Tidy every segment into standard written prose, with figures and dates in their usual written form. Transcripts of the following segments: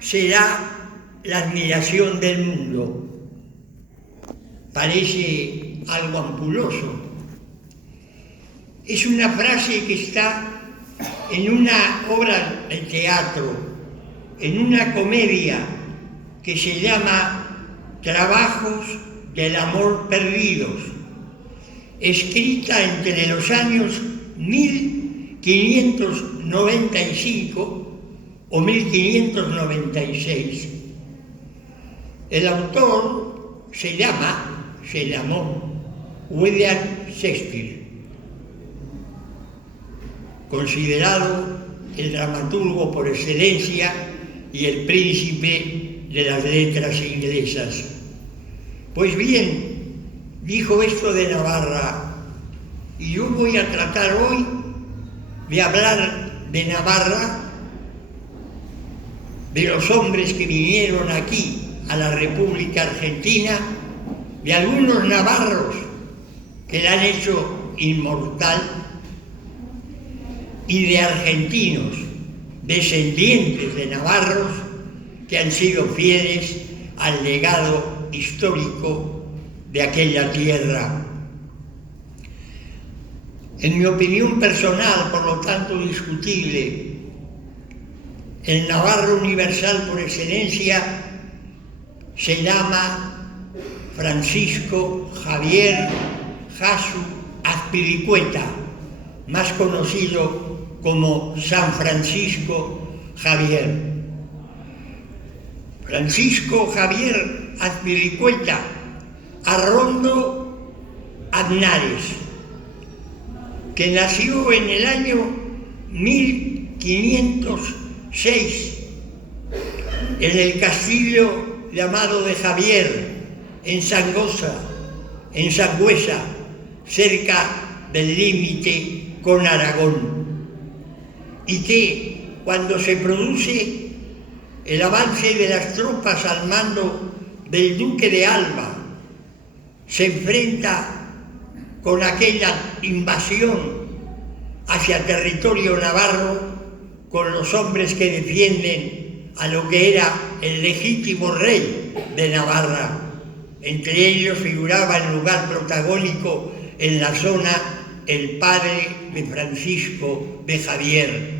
será la admiración del mundo. Parece algo ampuloso. Es una frase que está en una obra de teatro, en una comedia que se llama Trabajos del amor perdidos, escrita entre los años 1595 o 1596. El autor se llamó William Shakespeare, considerado el dramaturgo por excelencia y el príncipe de las letras inglesas. Pues bien, dijo esto de Navarra, y yo voy a tratar hoy de hablar de Navarra, de los hombres que vinieron aquí a la República Argentina, de algunos navarros que la han hecho inmortal, y de argentinos, descendientes de navarros, que han sido fieles al legado histórico de aquella tierra. En mi opinión personal, por lo tanto discutible, el navarro universal por excelencia se llama Francisco Javier Jasu Azpilicueta, más conocido como San Francisco Javier. Francisco Javier Azpilicueta Arrondo Aznares, que nació en el año 1506 en el castillo llamado de Javier, en Sangüesa, cerca del límite con Aragón, y que cuando se produce el avance de las tropas al mando del duque de Alba, se enfrenta con aquella invasión hacia territorio navarro con los hombres que defienden a lo que era el legítimo rey de Navarra. Entre ellos figuraba en lugar protagónico en la zona el padre de Francisco de Javier.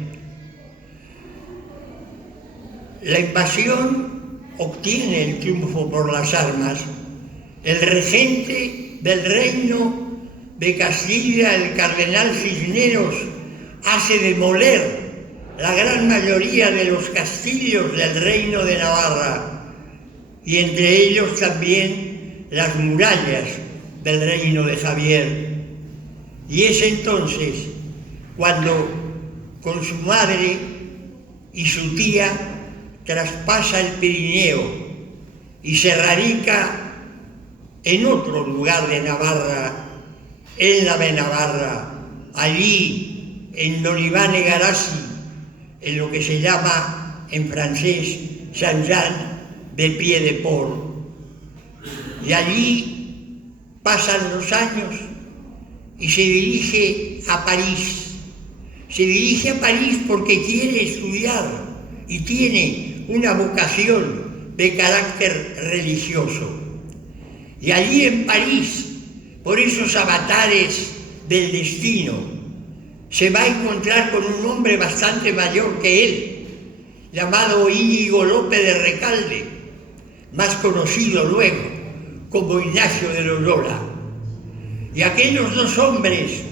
La invasión obtiene el triunfo por las armas. El regente del reino de Castilla, el cardenal Cisneros, hace demoler la gran mayoría de los castillos del reino de Navarra, y entre ellos también las murallas del reino de Javier. Y es entonces cuando con su madre y su tía traspasa el Pirineo y se radica en otro lugar de Navarra, en la de Navarra, allí en Don Iván Egarasi, en lo que se llama en francés Saint-Jean de Pied-de-Port. Y allí pasan los años y se dirige a París. Se dirige a París porque quiere estudiar y tiene una vocación de carácter religioso. Y allí en París, por esos avatares del destino, se va a encontrar con un hombre bastante mayor que él, llamado Íñigo López de Recalde, más conocido luego como Ignacio de Loyola. Y aquellos dos hombres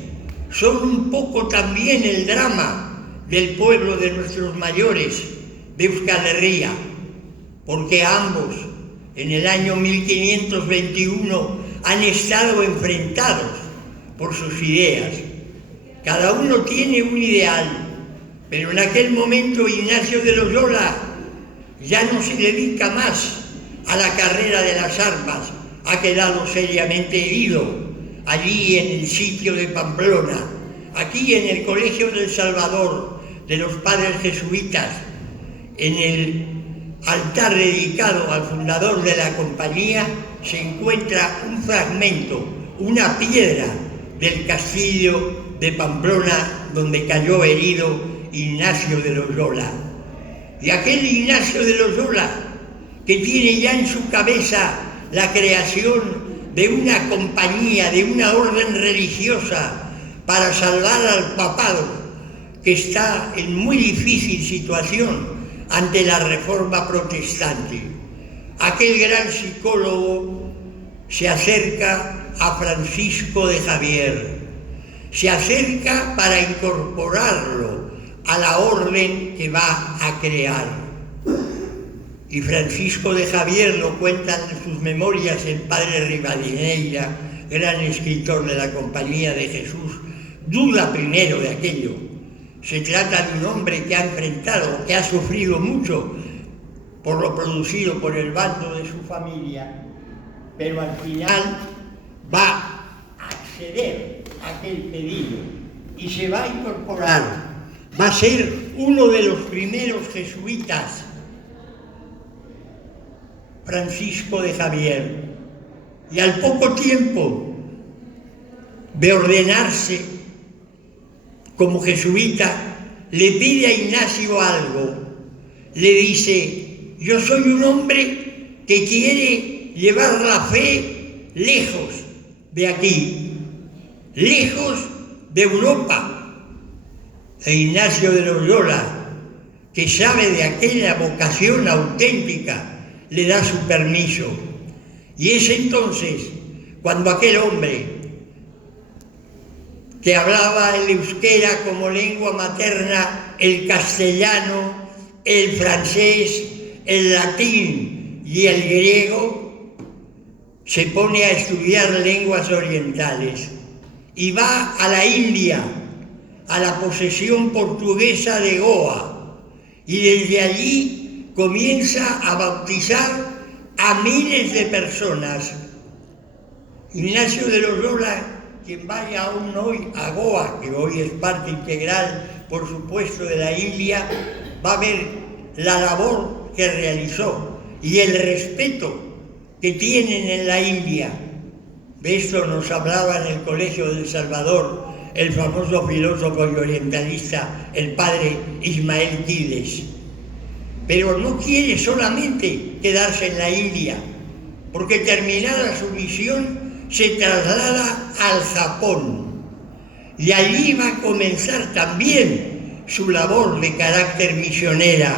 son un poco también el drama del pueblo de nuestros mayores de Euskal Herria, porque ambos en el año 1521 han estado enfrentados por sus ideas. Cada uno tiene un ideal, pero en aquel momento Ignacio de Loyola ya no se dedica más a la carrera de las armas, ha quedado seriamente herido allí en el sitio de Pamplona, aquí en el Colegio del Salvador de los Padres Jesuitas, en el altar dedicado al fundador de la compañía, se encuentra un fragmento, una piedra del castillo de Pamplona donde cayó herido Ignacio de Loyola. de aquel Ignacio de Loyola que tiene ya en su cabeza la creación de una compañía, de una orden religiosa para salvar al papado, que está en muy difícil situación ante la reforma protestante. Aquel gran psicólogo se acerca a Francisco de Javier, se acerca para incorporarlo a la orden que va a crear. Y Francisco de Javier lo cuenta en sus memorias el padre Rivadeneira, gran escritor de la Compañía de Jesús, duda primero de aquello. Se trata de un hombre que ha enfrentado, que ha sufrido mucho por lo producido por el bando de su familia, pero al final va a acceder a aquel pedido y se va a incorporar. Va a ser uno de los primeros jesuitas, Francisco de Javier, y al poco tiempo de ordenarse como jesuita, le pide a Ignacio algo. Le dice: yo soy un hombre que quiere llevar la fe lejos de aquí, lejos de Europa. E Ignacio de Loyola, que sabe de aquella vocación auténtica, le da su permiso. Y es entonces cuando aquel hombre, que hablaba el euskera como lengua materna, el castellano, el francés, el latín y el griego, se pone a estudiar lenguas orientales y va a la India, a la posesión portuguesa de Goa, y desde allí comienza a bautizar a miles de personas. Ignacio de Loyola, quien vaya aún hoy a Goa, que hoy es parte integral, por supuesto, de la India, va a ver la labor que realizó y el respeto que tienen en la India. De esto nos hablaba en el Colegio del Salvador el famoso filósofo y orientalista, el padre Ismael Quiles. Pero no quiere solamente quedarse en la India, porque terminada su misión se traslada al Japón. Y allí va a comenzar también su labor de carácter misionera.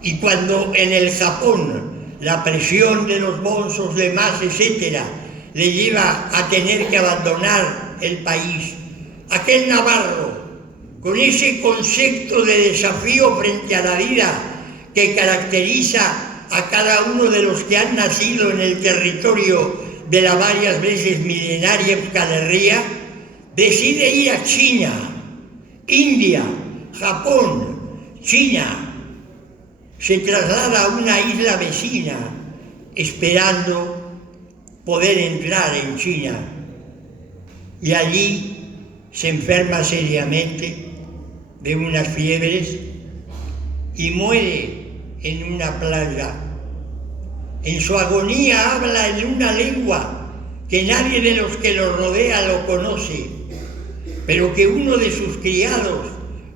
Y cuando en el Japón la presión de los bonzos de más, etcétera, le lleva a tener que abandonar el país, aquel navarro, con ese concepto de desafío frente a la vida que caracteriza a cada uno de los que han nacido en el territorio de la varias veces milenaria Euskal Herria, decide ir a China, India, Japón, China. Se traslada a una isla vecina, esperando poder entrar en China. Y allí se enferma seriamente de unas fiebres y muere en una playa. En su agonía habla en una lengua que nadie de los que lo rodea lo conoce, pero que uno de sus criados,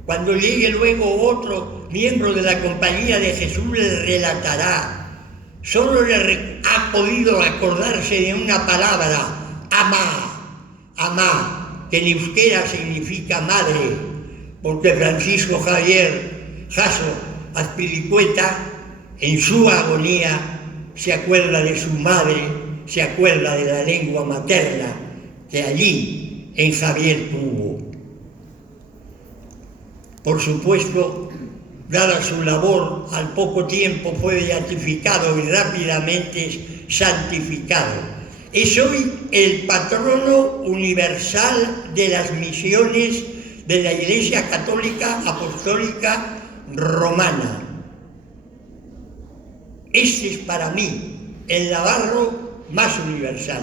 cuando llegue luego otro miembro de la Compañía de Jesús, le relatará. Solo le ha podido acordarse de una palabra: ama. Amá, que en euskera significa madre, porque Francisco Javier Jasso Azpilicueta, en su agonía, se acuerda de su madre, se acuerda de la lengua materna que allí en Javier tuvo. Por supuesto, dada su labor, al poco tiempo fue beatificado y rápidamente santificado. Es hoy el patrono universal de las misiones de la Iglesia Católica Apostólica Romana. Este es para mí el navarro más universal.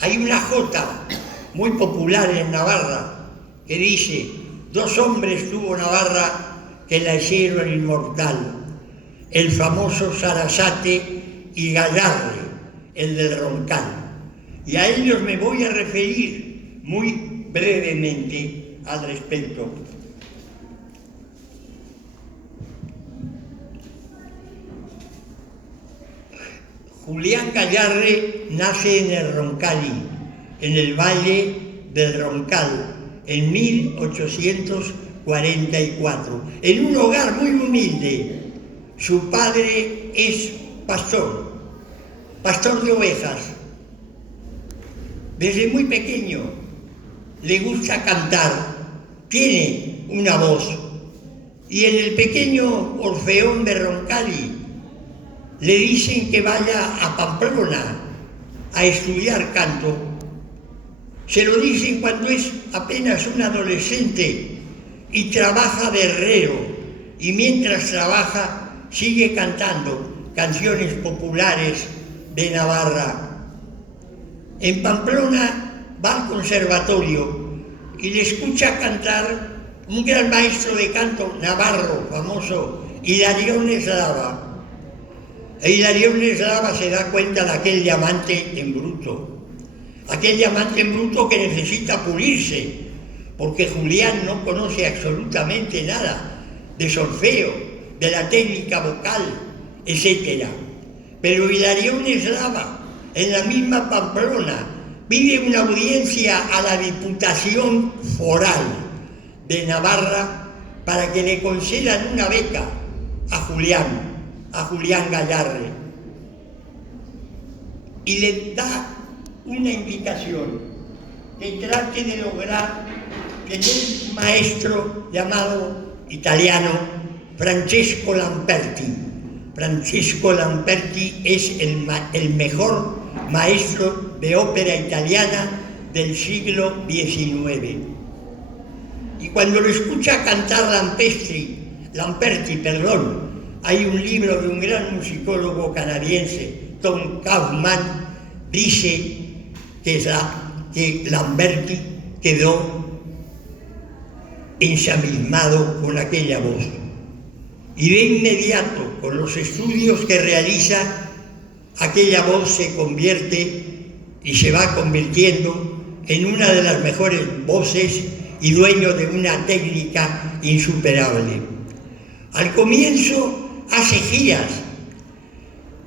Hay una jota muy popular en Navarra que dice: 2 hombres tuvo Navarra que la hicieron inmortal, el famoso Sarasate y Gallarre, el del Roncal. Y a ellos me voy a referir muy brevemente al respecto. Julián Gayarre nace en el Roncali, en el Valle del Roncal, en 1844, en un hogar muy humilde. Su padre es pastor de ovejas. Desde muy pequeño le gusta cantar, tiene una voz. Y en el pequeño Orfeón de Roncali le dicen que vaya a Pamplona a estudiar canto. Se lo dicen cuando es apenas un adolescente y trabaja de herrero, y mientras trabaja sigue cantando canciones populares de Navarra. En Pamplona va al conservatorio y le escucha cantar un gran maestro de canto navarro, famoso, Hilarión Eslava. E Hilarión Eslava se da cuenta de aquel diamante en bruto que necesita pulirse, porque Julián no conoce absolutamente nada de solfeo, de la técnica vocal, etc. Pero Hilarión Eslava, en la misma Pamplona, pide una audiencia a la Diputación Foral de Navarra para que le concedan una beca a Julián Gayarre. Y le da una invitación, que trate de lograr tener un maestro llamado italiano Francesco Lamperti. Francesco Lamperti es el mejor maestro de ópera italiana del siglo XIX. Y cuando lo escucha cantar Lamperti, hay un libro de un gran musicólogo canadiense, Tom Kaufman, dice que Lamperti quedó ensimismado con aquella voz. Y de inmediato, con los estudios que realiza, aquella voz se convierte y se va convirtiendo en una de las mejores voces y dueño de una técnica insuperable. Al comienzo hace giras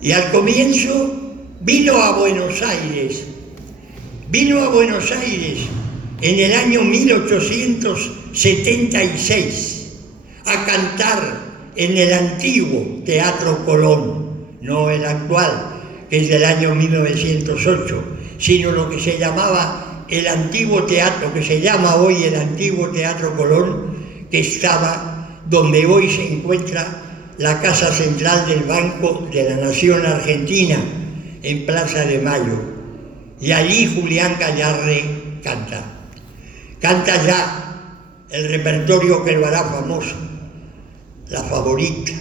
y al comienzo vino a Buenos Aires en el año 1876 a cantar en el antiguo Teatro Colón, no el actual, que es del año 1908, sino lo que se llamaba el antiguo teatro, que se llama hoy el antiguo Teatro Colón, que estaba donde hoy se encuentra la Casa Central del Banco de la Nación Argentina, en Plaza de Mayo. Y allí Julián Gayarre canta ya el repertorio que lo hará famoso, La Favorita,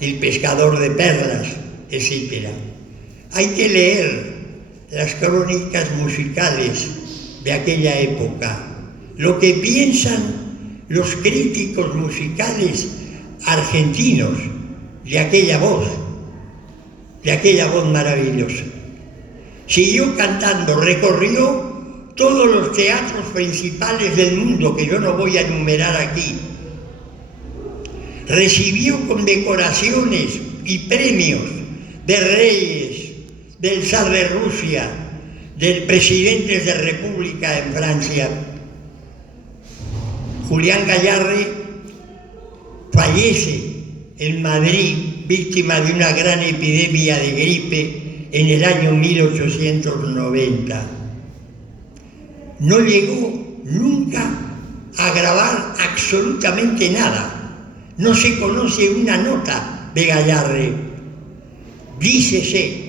El Pescador de Perlas, etc. Hay que leer las crónicas musicales de aquella época, lo que piensan los críticos musicales argentinos de aquella voz maravillosa. Siguió cantando, recorrió todos los teatros principales del mundo, que yo no voy a enumerar aquí. Recibió condecoraciones y premios de reyes, del zar de Rusia, del presidente de República en Francia. Julián Gayarre fallece en Madrid, víctima de una gran epidemia de gripe en el año 1890. No llegó nunca a grabar absolutamente nada. No se conoce una nota de Gayarre. Dícese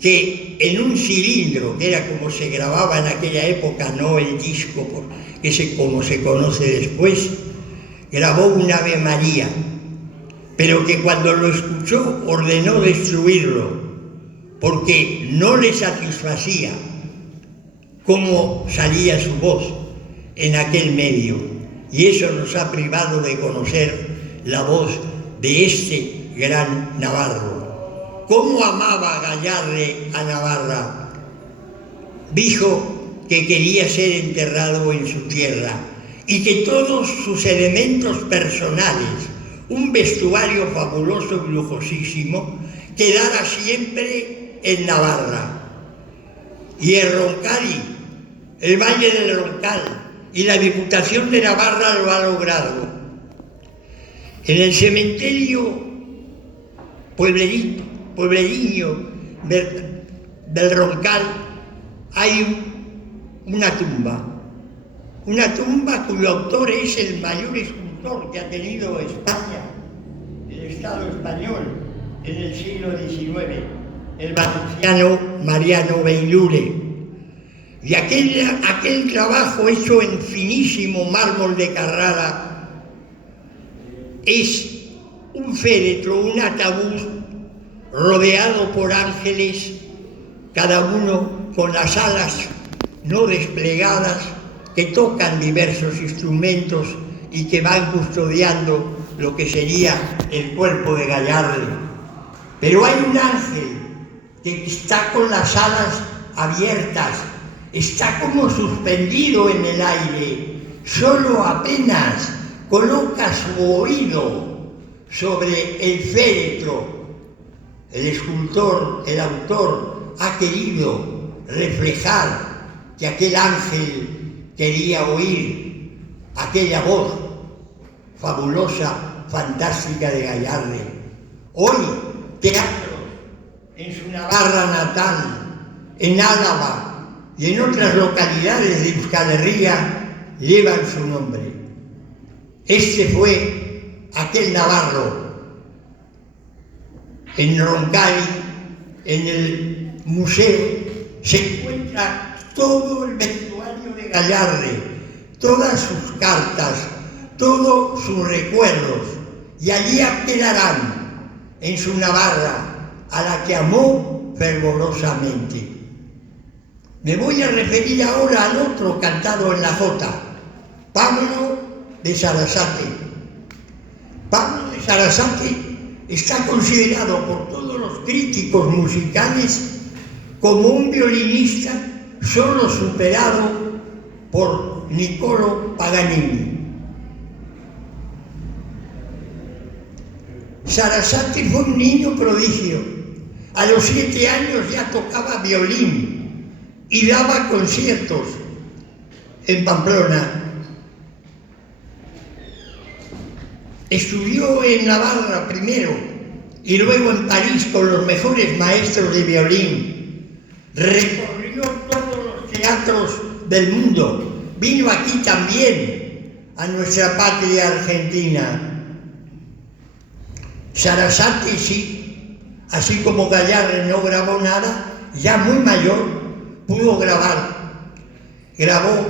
que en un cilindro, que era como se grababa en aquella época, no el disco, como se conoce después, grabó un Ave María, pero que cuando lo escuchó ordenó destruirlo, porque no le satisfacía cómo salía su voz en aquel medio. Y eso nos ha privado de conocer la voz de este gran navarro. ¿Cómo amaba Gayarre a Navarra? Dijo que quería ser enterrado en su tierra y que todos sus elementos personales, un vestuario fabuloso y lujosísimo, quedara siempre en Navarra. Y el Roncari, el Valle del Roncal y la Diputación de Navarra lo ha logrado. En el cementerio puebleriño del Roncal hay una tumba cuyo autor es el mayor escultor que ha tenido España, el Estado español, en el siglo XIX, el valenciano Mariano Beilure. Y aquel trabajo hecho en finísimo mármol de Carrara es un féretro, un ataúd rodeado por ángeles, cada uno con las alas no desplegadas, que tocan diversos instrumentos y que van custodiando lo que sería el cuerpo de Gallardo. Pero hay un ángel que está con las alas abiertas, está como suspendido en el aire, solo apenas coloca su oído sobre el féretro. El escultor, el autor, ha querido reflejar que aquel ángel quería oír aquella voz fabulosa, fantástica de Gallardo. Hoy, teatros en su Navarra natal, en Álava y en otras localidades de Euskal Herria llevan su nombre. Este fue aquel navarro. En Roncari, en el museo, se encuentra todo el vestuario de Gallardo, todas sus cartas, todos sus recuerdos, y allí quedarán en su Navarra, a la que amó fervorosamente. Me voy a referir ahora al otro cantado en la jota, Pablo de Sarasate. Pablo de Sarasate está considerado por todos los críticos musicales como un violinista solo superado por Niccolò Paganini. Sarasate fue un niño prodigio. A los 7 años ya tocaba violín y daba conciertos en Pamplona. Estudió en Navarra primero y luego en París con los mejores maestros de violín. Recorrió todos los teatros del mundo. Vino aquí también, a nuestra patria Argentina. Sarasate sí, así como Gallardo no grabó nada, ya muy mayor pudo grabar. Grabó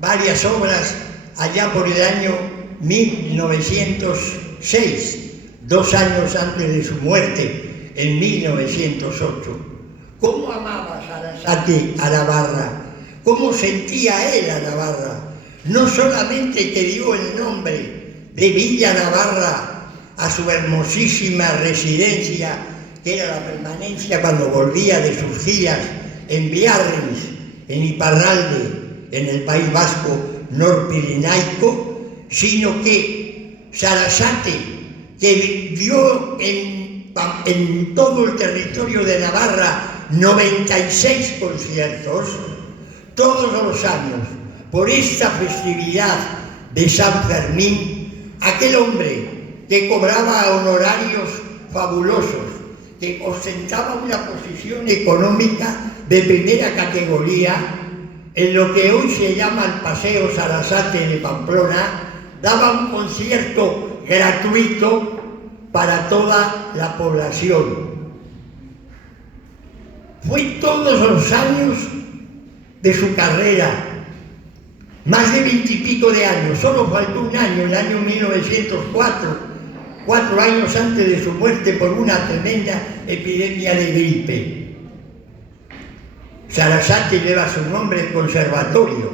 varias obras allá por el año 1906, 2 años antes de su muerte, en 1908. ¿Cómo amaba Sarasate a Navarra? ¿Cómo sentía él a Navarra? No solamente que dio el nombre de Villa Navarra a su hermosísima residencia, que era la permanencia cuando volvía de sus giras en Biarritz, en Iparralde, en el País Vasco norpirenaico, sino que Sarasate, que vivió en todo el territorio de Navarra 96 conciertos, todos los años, por esta festividad de San Fermín, aquel hombre que cobraba honorarios fabulosos, que ostentaba una posición económica de primera categoría, en lo que hoy se llama el Paseo Sarasate de Pamplona, daba un concierto gratuito para toda la población. Fue todos los años de su carrera, más de 20 y pico de años, solo faltó un año, el año 1904, 4 años antes de su muerte por una tremenda epidemia de gripe. Sarasate lleva su nombre el conservatorio.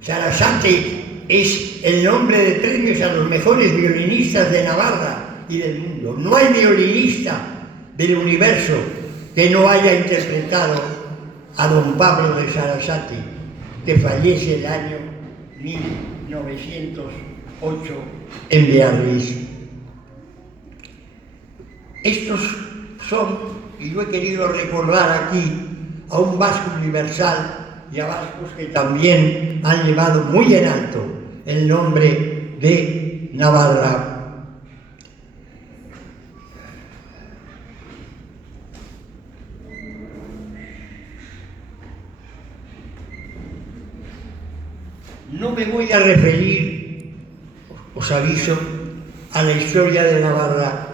Sarasate es el nombre de premios a los mejores violinistas de Navarra y del mundo. No hay violinista del universo que no haya interpretado a don Pablo de Sarasate, que fallece el año 1908 en Biarritz. Estos son y yo he querido recordar aquí a un vasco universal y a vascos que también han llevado muy en alto el nombre de Navarra. No me voy a referir, os aviso, a la historia de Navarra,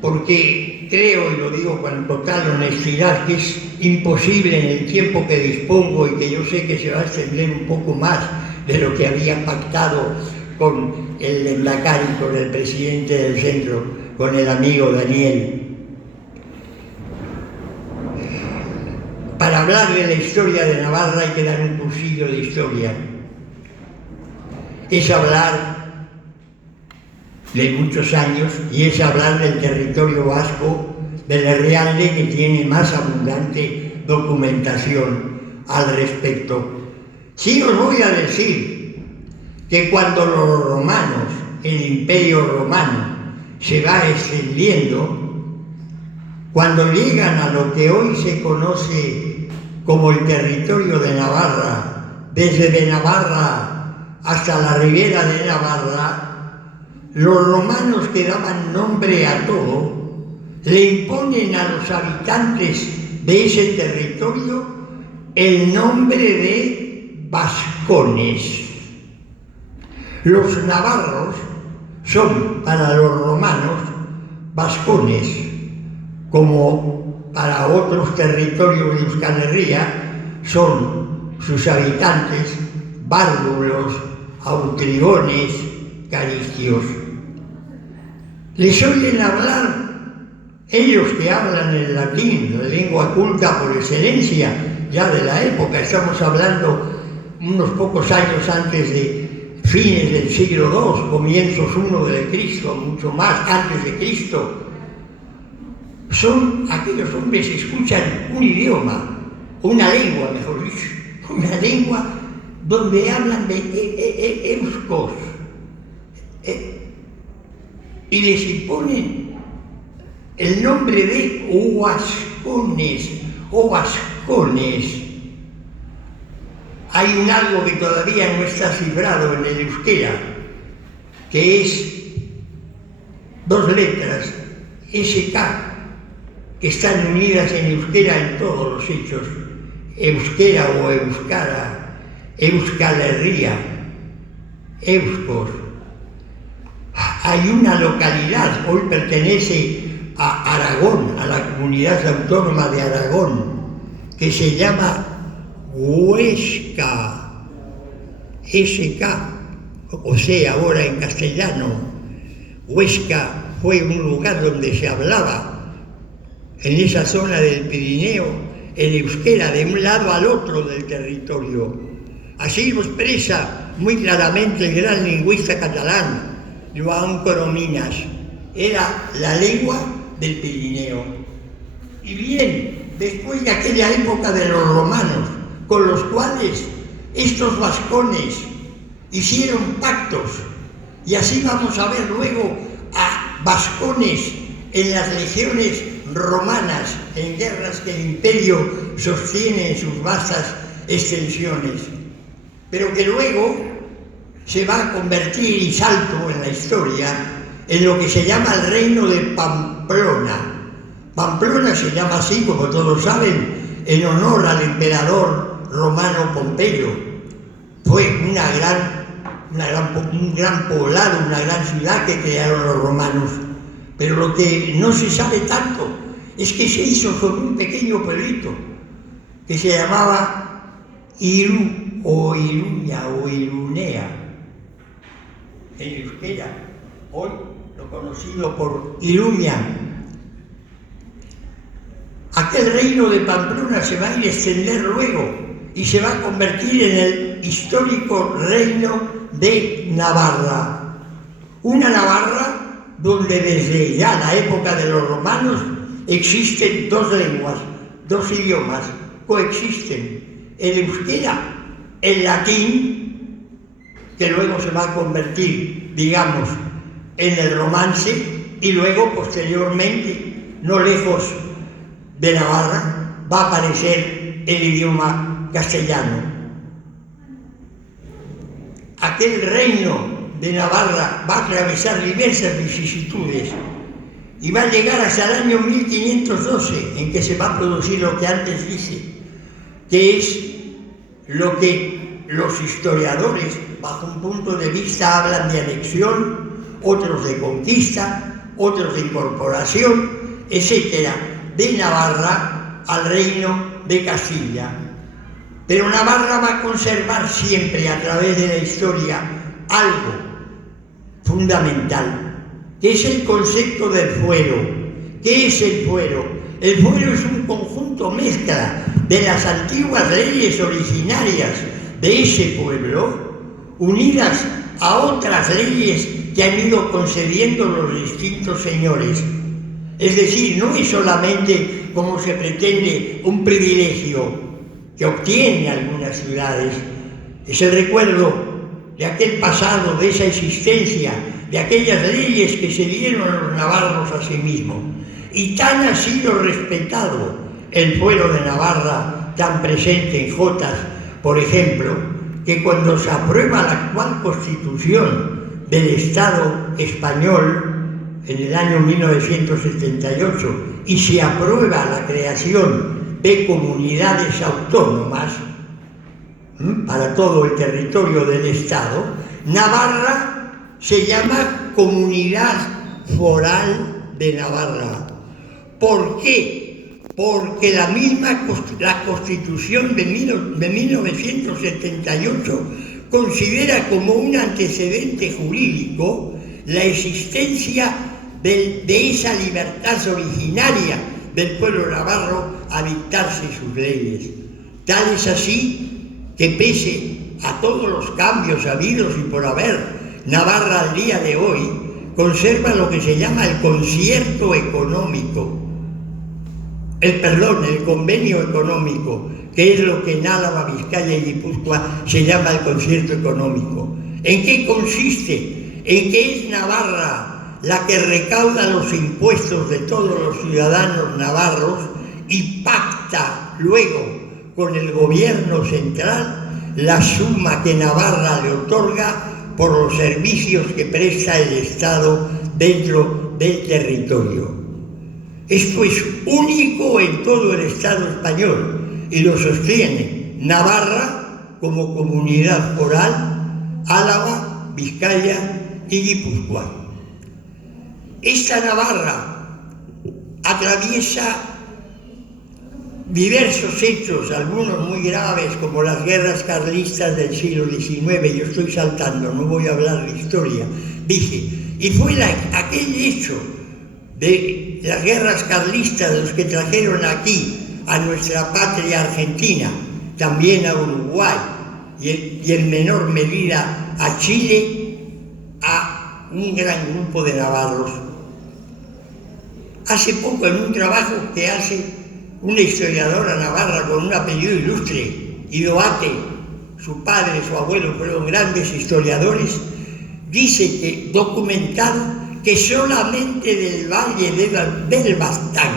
porque creo, y lo digo con total honestidad, que es imposible en el tiempo que dispongo y que yo sé que se va a extender un poco más de lo que había pactado con el Endacari, con el presidente del centro, con el amigo Daniel. Para hablar de la historia de Navarra hay que dar un cursillo de historia. Es hablar de muchos años y es hablar del territorio vasco, del Herrialde, que tiene más abundante documentación al respecto. Sí os voy a decir que cuando los romanos, el Imperio Romano, se va extendiendo, cuando llegan a lo que hoy se conoce como el territorio de Navarra, desde de Navarra hasta la ribera de Navarra, los romanos que daban nombre a todo, le imponen a los habitantes de ese territorio el nombre de vascones. Los navarros son para los romanos vascones, como para otros territorios de Euskal Herria son sus habitantes bárdulos, autrigones, caristios. Les oyen hablar, ellos que hablan el latín, la lengua culta por excelencia, ya de la época, estamos hablando unos pocos años antes de fines del siglo II, comienzos I de Cristo, mucho más antes de Cristo. Son aquellos hombres que escuchan un idioma, una lengua, mejor dicho, una lengua donde hablan de euskos, y les imponen el nombre de huascones o vascones. Hay un algo que todavía no está cifrado en el euskera, que es dos letras, SK, que están unidas en euskera en todos los hechos, euskera o euskara, Euskal Herria, euskos. Hay una localidad, hoy pertenece a Aragón, a la comunidad autónoma de Aragón, que se llama Huesca, SK, o sea, ahora en castellano. Huesca fue un lugar donde se hablaba, en esa zona del Pirineo, el euskera de un lado al otro del territorio. Así lo expresa muy claramente el gran lingüista catalán, Joan Coromines. Era la lengua del Pirineo. Y bien, después de aquella época de los romanos, con los cuales estos vascones hicieron pactos, y así vamos a ver luego a vascones en las legiones romanas, en guerras que el imperio sostiene en sus vastas extensiones, pero que luego se va a convertir, y salto en la historia, en lo que se llama el reino de Pamplona. Pamplona se llama así, como todos saben, en honor al emperador romano Pompeyo. Fue un gran poblado, una gran ciudad que crearon los romanos. Pero lo que no se sabe tanto es que se hizo sobre un pequeño pueblito que se llamaba Irú o Iruña o Irunea en euskera, hoy lo conocido por Iruña. Aquel reino de Pamplona se va a ir a extender luego y se va a convertir en el histórico reino de Navarra. Una Navarra donde desde ya la época de los romanos existen dos lenguas, dos idiomas, coexisten. El euskera, el latín, que luego se va a convertir, digamos, en el romance, y luego posteriormente, no lejos de Navarra va a aparecer el idioma castellano. Aquel reino de Navarra va a atravesar diversas vicisitudes y va a llegar hasta el año 1512, en que se va a producir lo que antes dice, que es lo que los historiadores, bajo un punto de vista, hablan de anexión, otros de conquista, otros de incorporación, etcétera, de Navarra al reino de Castilla. Pero Navarra va a conservar siempre a través de la historia algo fundamental, que es el concepto del fuero. ¿Qué es el fuero? El fuero es un conjunto mezcla de las antiguas leyes originarias de ese pueblo, unidas a otras leyes que han ido concediendo los distintos señores. Es decir, no es solamente, como se pretende, un privilegio que obtienen algunas ciudades, es el recuerdo de aquel pasado, de esa existencia, de aquellas leyes que se dieron a los navarros a sí mismos. Y tan ha sido respetado el fuero de Navarra, tan presente en Jotas, por ejemplo, que cuando se aprueba la actual Constitución del Estado español en el año 1978 y se aprueba la creación de comunidades autónomas para todo el territorio del Estado, Navarra se llama Comunidad Foral de Navarra. ¿Por qué? Porque la Constitución de 1978 considera como un antecedente jurídico la existencia de esa libertad originaria del pueblo navarro a dictarse sus leyes. Tal es así que pese a todos los cambios habidos y por haber, Navarra al día de hoy conserva lo que se llama el concierto económico, el convenio económico, que es lo que en Álava, Vizcaya y Guipúzcoa se llama el concierto económico. ¿En qué consiste? En que es Navarra la que recauda los impuestos de todos los ciudadanos navarros y pacta luego con el gobierno central la suma que Navarra le otorga por los servicios que presta el Estado dentro del territorio. Esto es único en todo el Estado español y lo sostiene Navarra como comunidad foral, Álava, Vizcaya y Guipúzcoa. Esta Navarra atraviesa diversos hechos, algunos muy graves, como las guerras carlistas del siglo XIX. Yo estoy saltando, no voy a hablar de historia. Dije, y fue aquel hecho de las guerras carlistas los que trajeron aquí a nuestra patria Argentina, también a Uruguay y en menor medida a Chile, a un gran grupo de navarros. Hace poco, en un trabajo que hace una historiadora navarra con un apellido ilustre, Idoate, su padre, su abuelo fueron grandes historiadores, dice que documentado que solamente del valle del Baztán,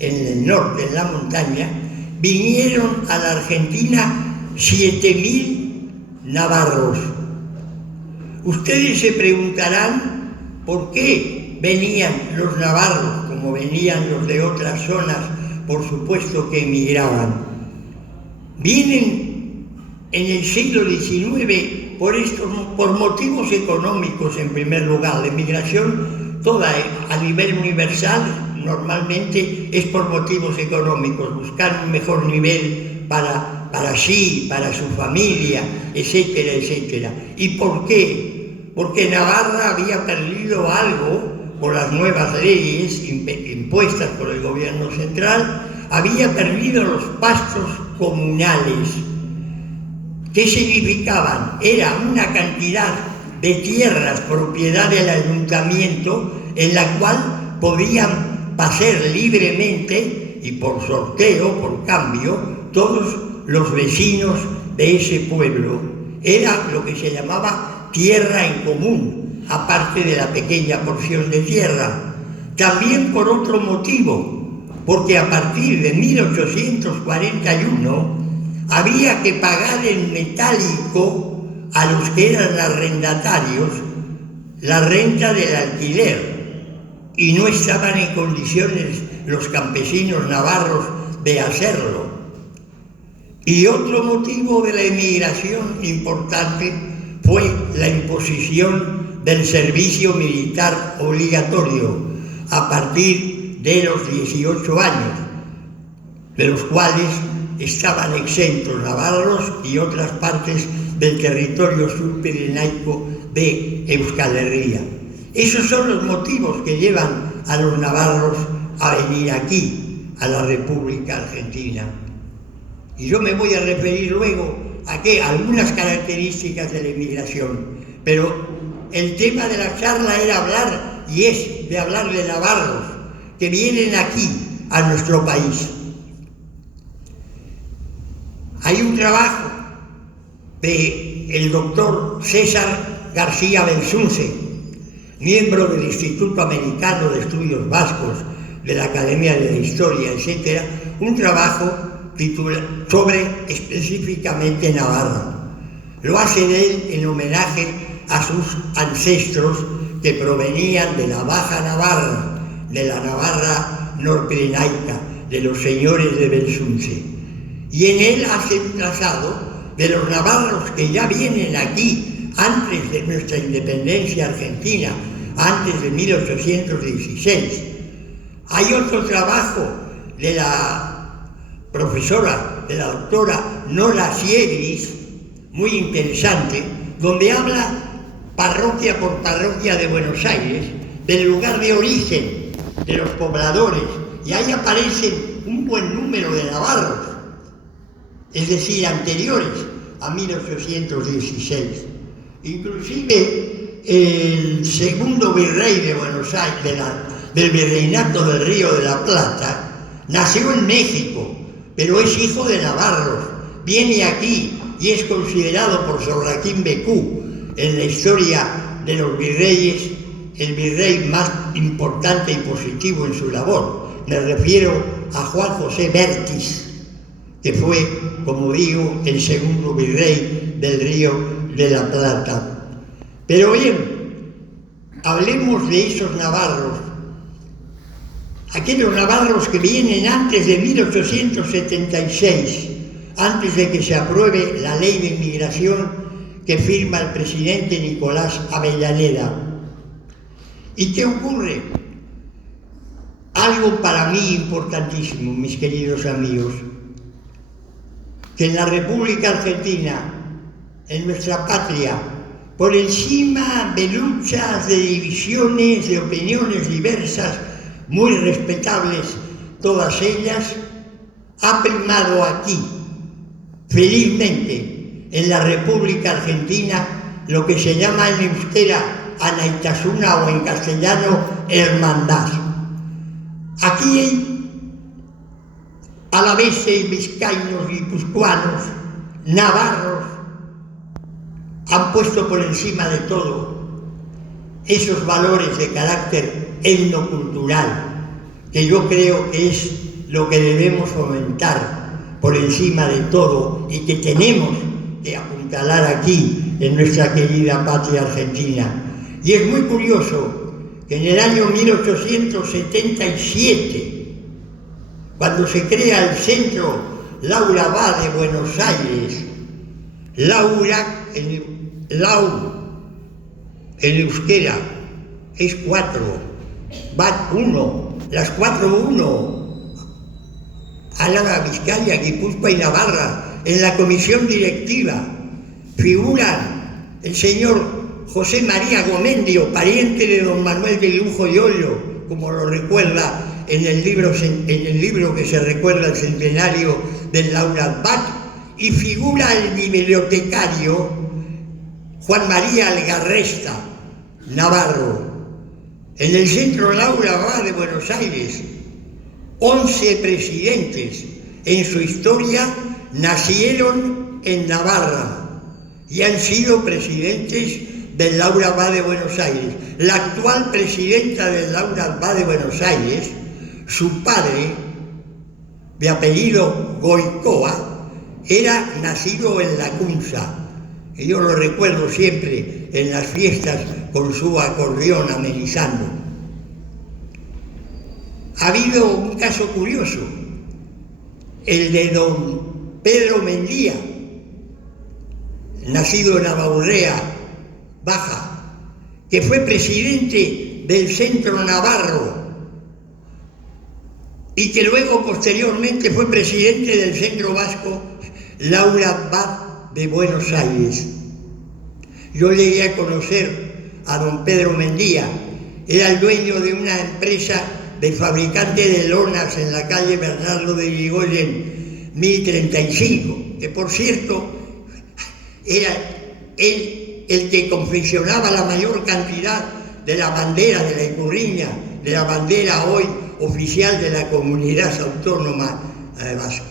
en el norte, en la montaña, vinieron a la Argentina 7.000 navarros. Ustedes se preguntarán por qué venían los navarros, como venían los de otras zonas, por supuesto que emigraban. Vienen en el siglo XIX por motivos económicos en primer lugar. La emigración toda a nivel universal normalmente es por motivos económicos, buscar un mejor nivel para sí, para su familia, etcétera, etcétera. ¿Y por qué? Porque Navarra había perdido algo por las nuevas leyes impuestas por el gobierno central, había perdido los pastos comunales. ¿Qué significaban? Era una cantidad de tierras propiedad del ayuntamiento en la cual podían pasar libremente y por sorteo, por cambio, todos los vecinos de ese pueblo. Era lo que se llamaba tierra en común, aparte de la pequeña porción de tierra. También por otro motivo, porque a partir de 1841 había que pagar en metálico a los que eran arrendatarios la renta del alquiler, y no estaban en condiciones los campesinos navarros de hacerlo. Y otro motivo de la emigración importante fue la imposición del servicio militar obligatorio a partir de los 18 años, de los cuales estaban exentos navarros y otras partes del territorio subpirenaico de Euskal Herria. Esos son los motivos que llevan a los navarros a venir aquí, a la República Argentina. Y yo me voy a referir luego a algunas características de la inmigración, pero el tema de la charla era hablar, y es de hablar de navarros que vienen aquí, a nuestro país. Hay un trabajo del doctor César García Belsunce, miembro del Instituto Americano de Estudios Vascos, de la Academia de la Historia, etc., un trabajo sobre específicamente Navarra. Lo hace él en homenaje a sus ancestros que provenían de la Baja Navarra, de la Navarra norpirenaica, de los señores de Belsunce. Y en él hace un trazado de los navarros que ya vienen aquí antes de nuestra independencia argentina, antes de 1816. Hay otro trabajo de la profesora, de la doctora Nora Siegris, muy interesante, donde habla parroquia por parroquia de Buenos Aires, del lugar de origen de los pobladores, y ahí aparecen un buen número de navarros, es decir, anteriores a 1816. Inclusive el segundo virrey de Buenos Aires, del virreinato del Río de la Plata, nació en México, pero es hijo de navarros, viene aquí y es considerado por Sorraquín Becú en la historia de los virreyes el virrey más importante y positivo en su labor. Me refiero a Juan José Bertis, que fue, como digo, el segundo virrey del Río de la Plata. Pero bien, hablemos de esos navarros, aquellos navarros que vienen antes de 1876, antes de que se apruebe la ley de inmigración que firma el presidente Nicolás Avellaneda. ¿Y qué ocurre? Algo para mí importantísimo, mis queridos amigos, que en la República Argentina, en nuestra patria, por encima de luchas, de divisiones, de opiniones diversas, muy respetables todas ellas, ha primado aquí, felizmente, en la República Argentina, lo que se llama en euskera anaitasuna o en castellano hermandad. Aquí alaveses, vizcaínos, guipuzcoanos, navarros han puesto por encima de todo esos valores de carácter etnocultural, que yo creo que es lo que debemos fomentar por encima de todo y que tenemos que apuntalar aquí en nuestra querida patria argentina. Y es muy curioso que en el año 1877, cuando se crea el Centro Laura Va de Buenos Aires, Laura, Lau, en euskera, es 4, Va 1, las 4 1, Álava, Vizcaya, Guipúzcoa y Navarra. En la comisión directiva figuran el señor José María Gomendio, pariente de don Manuel de Lujo y Ollo, como lo recuerda en el libro que se recuerda el centenario del Laura Bat, y figura el bibliotecario Juan María Algarresta, navarro. En el Centro Laura Va de Buenos Aires, 11 presidentes en su historia nacieron en Navarra y han sido presidentes del Laura Va de Buenos Aires. La actual presidenta del Laura Va de Buenos Aires, su padre, de apellido Goicoa, era nacido en Lacunza. Y yo lo recuerdo siempre en las fiestas con su acordeón amenizando. Ha habido un caso curioso, el de don Pedro Mendía, nacido en Abaurrea Baja, que fue presidente del Centro Navarro y que luego posteriormente fue presidente del Centro Vasco Laura Bad de Buenos Aires. Yo llegué a conocer a don Pedro Mendía, era el dueño de una empresa de fabricante de lonas en la calle Bernardo de Irigoyen 1035, que por cierto era él el que confeccionaba la mayor cantidad de la bandera de la Icurriña, de la bandera hoy oficial de la Comunidad Autónoma Vasca.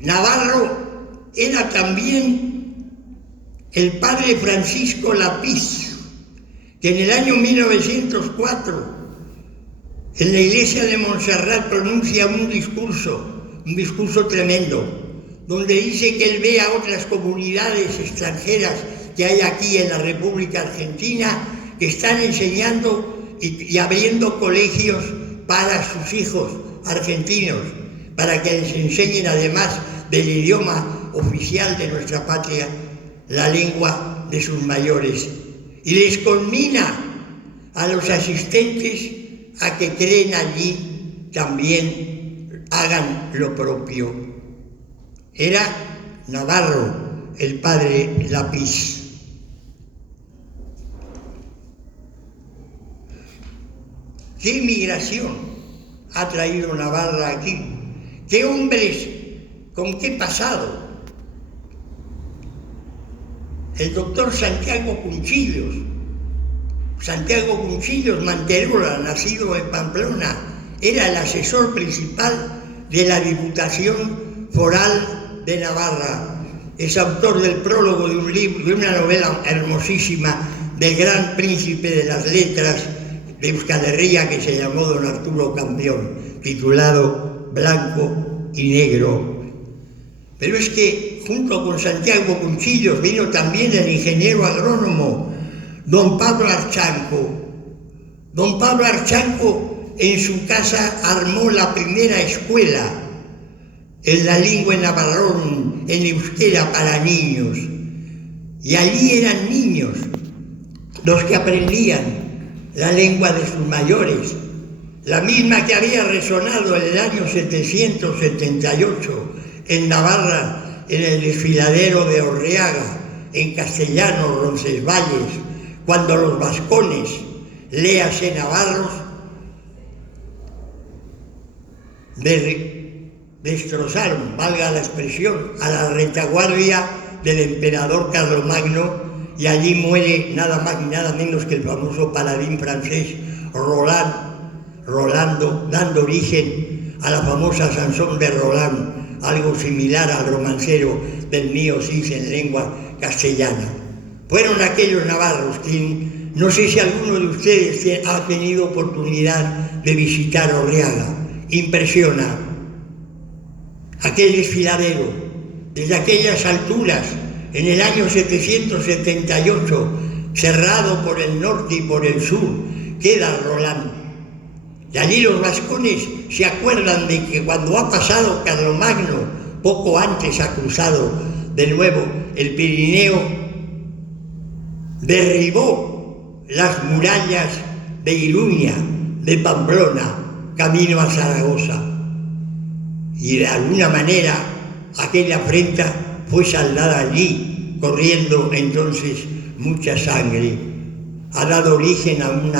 Navarro era también el padre Francisco Lapiz, que en el año 1904 en la iglesia de Montserrat pronuncia un discurso tremendo, donde dice que él ve a otras comunidades extranjeras que hay aquí en la República Argentina que están enseñando y abriendo colegios para sus hijos argentinos, para que les enseñen además del idioma oficial de nuestra patria, la lengua de sus mayores. Y les conmina a los asistentes a que creen allí también hagan lo propio. Era Navarro el padre Lapiz. ¿Qué inmigración ha traído Navarra aquí? ¿Qué hombres? ¿Con qué pasado? El doctor Santiago Cunchillos Manterola, nacido en Pamplona, era el asesor principal de la Diputación Foral de Navarra. Es autor del prólogo de un libro, de una novela hermosísima del gran príncipe de las letras de Euskal Herria que se llamó don Arturo Campión, titulado Blanco y Negro. Pero es que junto con Santiago Cunchillos vino también el ingeniero agrónomo don Pablo Archanco. Don Pablo Archanco en su casa armó la primera escuela en la lengua navarrón, en euskera para niños. Y allí eran niños los que aprendían la lengua de sus mayores, la misma que había resonado en el año 778 en Navarra, en el desfiladero de Orreaga, en castellano Roncesvalles, cuando los vascones, léase navarros, destrozaron, valga la expresión, a la retaguardia del emperador Carlomagno, y allí muere nada más ni nada menos que el famoso paladín francés Rolando, dando origen a la famosa Sansón de Roland, algo similar al romancero del mío Cid en lengua castellana. Fueron aquellos navarros que no sé si alguno de ustedes ha tenido oportunidad de visitar Orreaga. Impresiona aquel desfiladero desde aquellas alturas en el año 778, cerrado por el norte y por el sur, queda Roland. Y allí los vascones se acuerdan de que cuando ha pasado Carlomagno, poco antes ha cruzado de nuevo el Pirineo, derribó las murallas de Iruña, de Pamplona, camino a Zaragoza. Y de alguna manera aquella afrenta fue saldada allí, corriendo entonces mucha sangre. Ha dado origen a un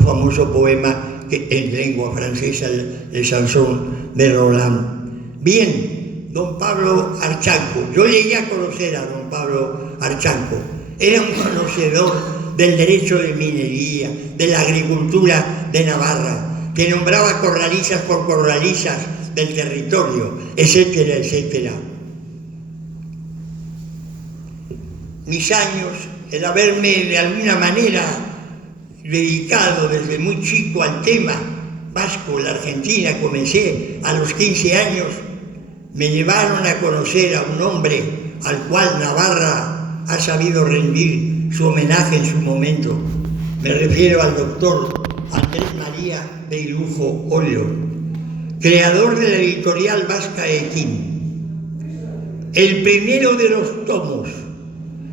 famoso poema en lengua francesa, de Sansón de Roland. Bien, don Pablo Archanco. Yo llegué a conocer a don Pablo Archanco. Era un conocedor del derecho de minería, de la agricultura de Navarra, que nombraba corralizas por corralizas del territorio, etcétera, etcétera. Mis años, el haberme de alguna manera dedicado desde muy chico al tema vasco en la Argentina, comencé a los 15 años, me llevaron a conocer a un hombre al cual Navarra ha sabido rendir su homenaje en su momento. Me refiero al doctor Andrés María de Irujo Olio, creador de la editorial vasca Ekin. El primero de los tomos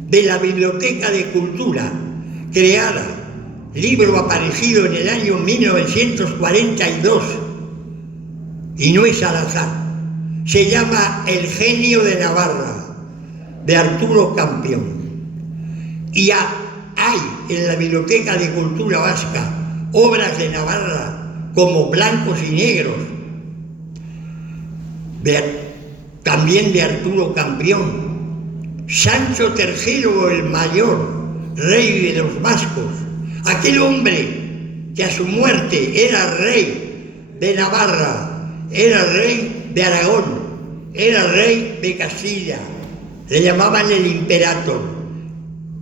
de la Biblioteca de Cultura, creada, libro aparecido en el año 1942, y no es al azar, se llama El genio de Navarra, de Arturo Campión. Y hay en la Biblioteca de Cultura Vasca obras de Navarra como Blancos y Negros, también de Arturo Campión, Sancho III el Mayor, rey de los vascos, aquel hombre que a su muerte era rey de Navarra, era rey de Aragón, era rey de Castilla, le llamaban el imperator,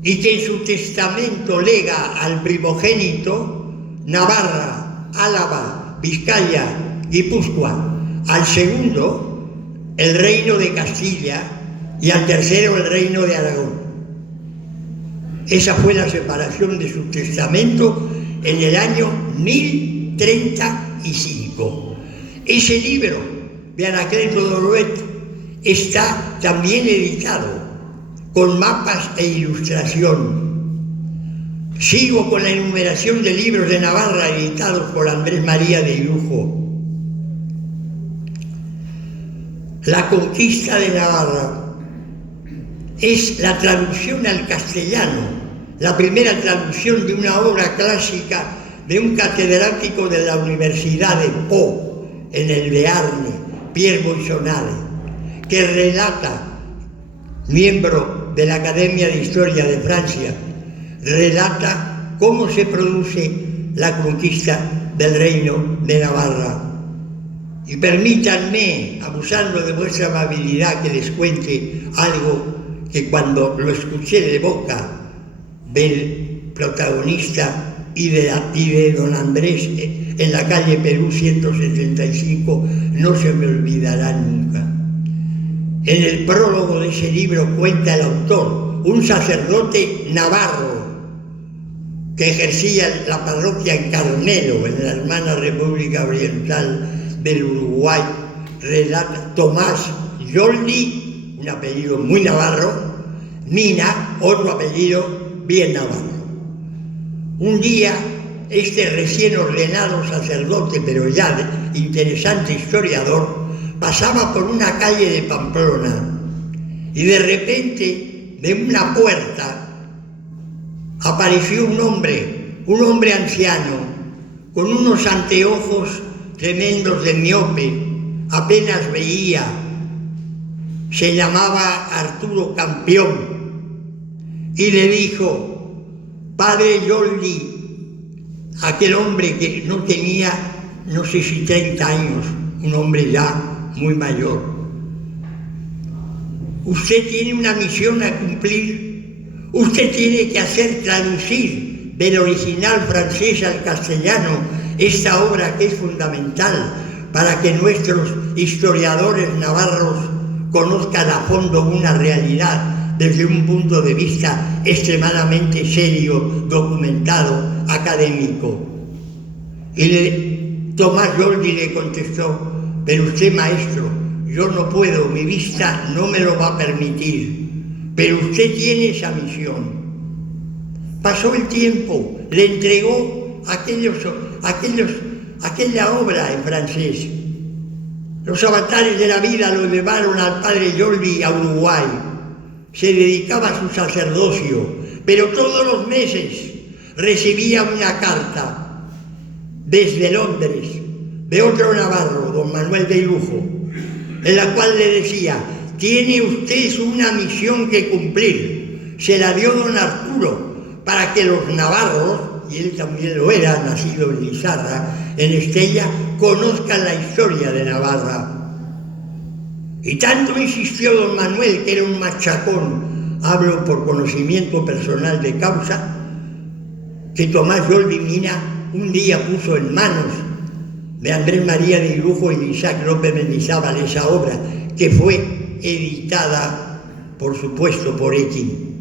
y que en su testamento lega al primogénito Navarra, Álava, Vizcaya, Guipúzcoa, al segundo el reino de Castilla y al tercero el reino de Aragón. Esa fue la separación de su testamento en el año 1035. Ese libro de Anacleto Doloret está también editado con mapas e ilustración. Sigo con la enumeración de libros de Navarra editados por Andrés María de Irujo. La conquista de Navarra es la traducción al castellano, la primera traducción de una obra clásica de un catedrático de la Universidad de Pau, en el Bearne, Pierre Boissonade, que relata, miembro de la Academia de Historia de Francia, relata cómo se produce la conquista del reino de Navarra. Y permítanme, abusando de vuestra amabilidad, que les cuente algo que cuando lo escuché de boca del protagonista y de don Andrés en la calle Perú 175, no se me olvidará nunca. En el prólogo de ese libro cuenta el autor, un sacerdote navarro que ejercía la parroquia en Carmelo, en la hermana República Oriental del Uruguay, relata Tomás Yoldi, un apellido muy navarro, Mina, otro apellido bien navarro. Un día, este recién ordenado sacerdote, pero ya interesante historiador, pasaba por una calle de Pamplona y de repente, de una puerta, apareció un hombre anciano, con unos anteojos tremendos de miope, apenas veía. Se llamaba Arturo Campión y le dijo: Padre Yoldi, aquel hombre que no tenía, no sé si 30 años, un hombre ya muy mayor, usted tiene una misión a cumplir, usted tiene que hacer traducir del original francés al castellano esta obra que es fundamental para que nuestros historiadores navarros conozcan a fondo una realidad desde un punto de vista extremadamente serio, documentado, académico. Y Tomás Yoldi le contestó: pero usted, maestro, yo no puedo, mi vista no me lo va a permitir, pero usted tiene esa misión. Pasó el tiempo, le entregó aquella obra en francés. Los avatares de la vida lo llevaron al padre Yoldi a Uruguay. Se dedicaba a su sacerdocio, pero todos los meses recibía una carta desde Londres de otro navarro, don Manuel de Irujo, en la cual le decía: tiene usted una misión que cumplir. Se la dio don Arturo para que los navarros, y él también lo era, nacido en Lizarra, en Estella, conozcan la historia de Navarra. Y tanto insistió don Manuel, que era un machacón, hablo por conocimiento personal de causa, que Tomás Yoldi Mina un día puso en manos de Andrés María de Irujo y de Isaac López Mendizábal, esa obra que fue editada, por supuesto, por Ekin.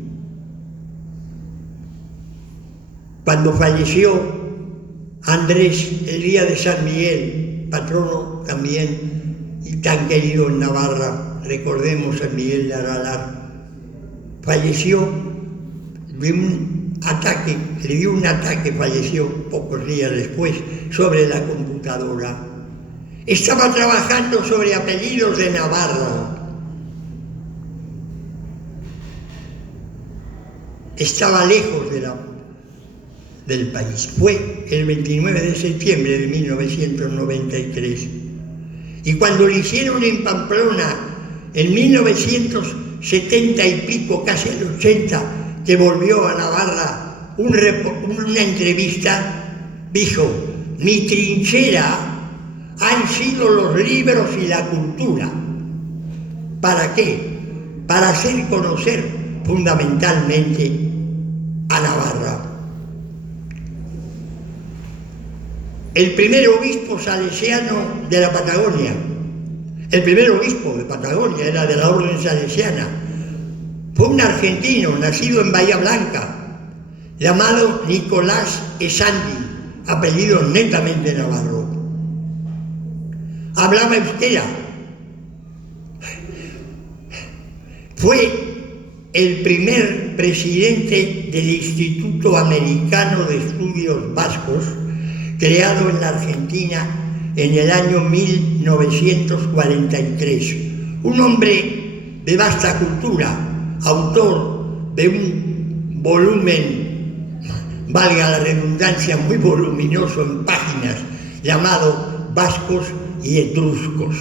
Cuando falleció Andrés el día de San Miguel, patrono también y tan querido en Navarra, recordemos San Miguel de Aralar, falleció de un ataque, le dio un ataque, falleció pocos días después, sobre la computadora. Estaba trabajando sobre apellidos de Navarra. Estaba lejos del país. Fue el 29 de septiembre de 1993. Y cuando lo hicieron en Pamplona, en 1970 y pico, casi el 80, que volvió a Navarra, una entrevista, dijo: mi trinchera han sido los libros y la cultura. ¿Para qué? Para hacer conocer fundamentalmente a Navarra. El primer obispo salesiano de la Patagonia, el primer obispo de Patagonia, era de la orden salesiana, fue un argentino nacido en Bahía Blanca, llamado Nicolás Esandi, apellido netamente navarro. Hablaba euskera. Fue el primer presidente del Instituto Americano de Estudios Vascos, creado en la Argentina en el año 1943. Un hombre de vasta cultura, autor de un volumen, valga la redundancia, muy voluminoso en páginas, llamado Vascos y Etruscos,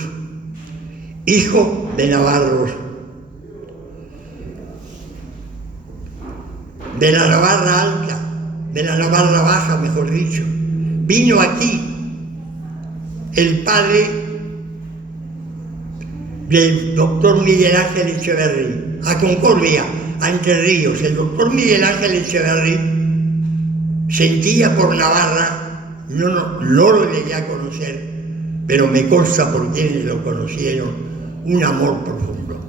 hijo de navarros, de la Navarra Alta, de la Navarra Baja, mejor dicho. Vino aquí el padre del doctor Miguel Ángel Echeverri, a Concordia, a Entre Ríos. El doctor Miguel Ángel Echeverri sentía por Navarra, no lo llegué a conocer, pero me consta por quienes lo conocieron, un amor profundo.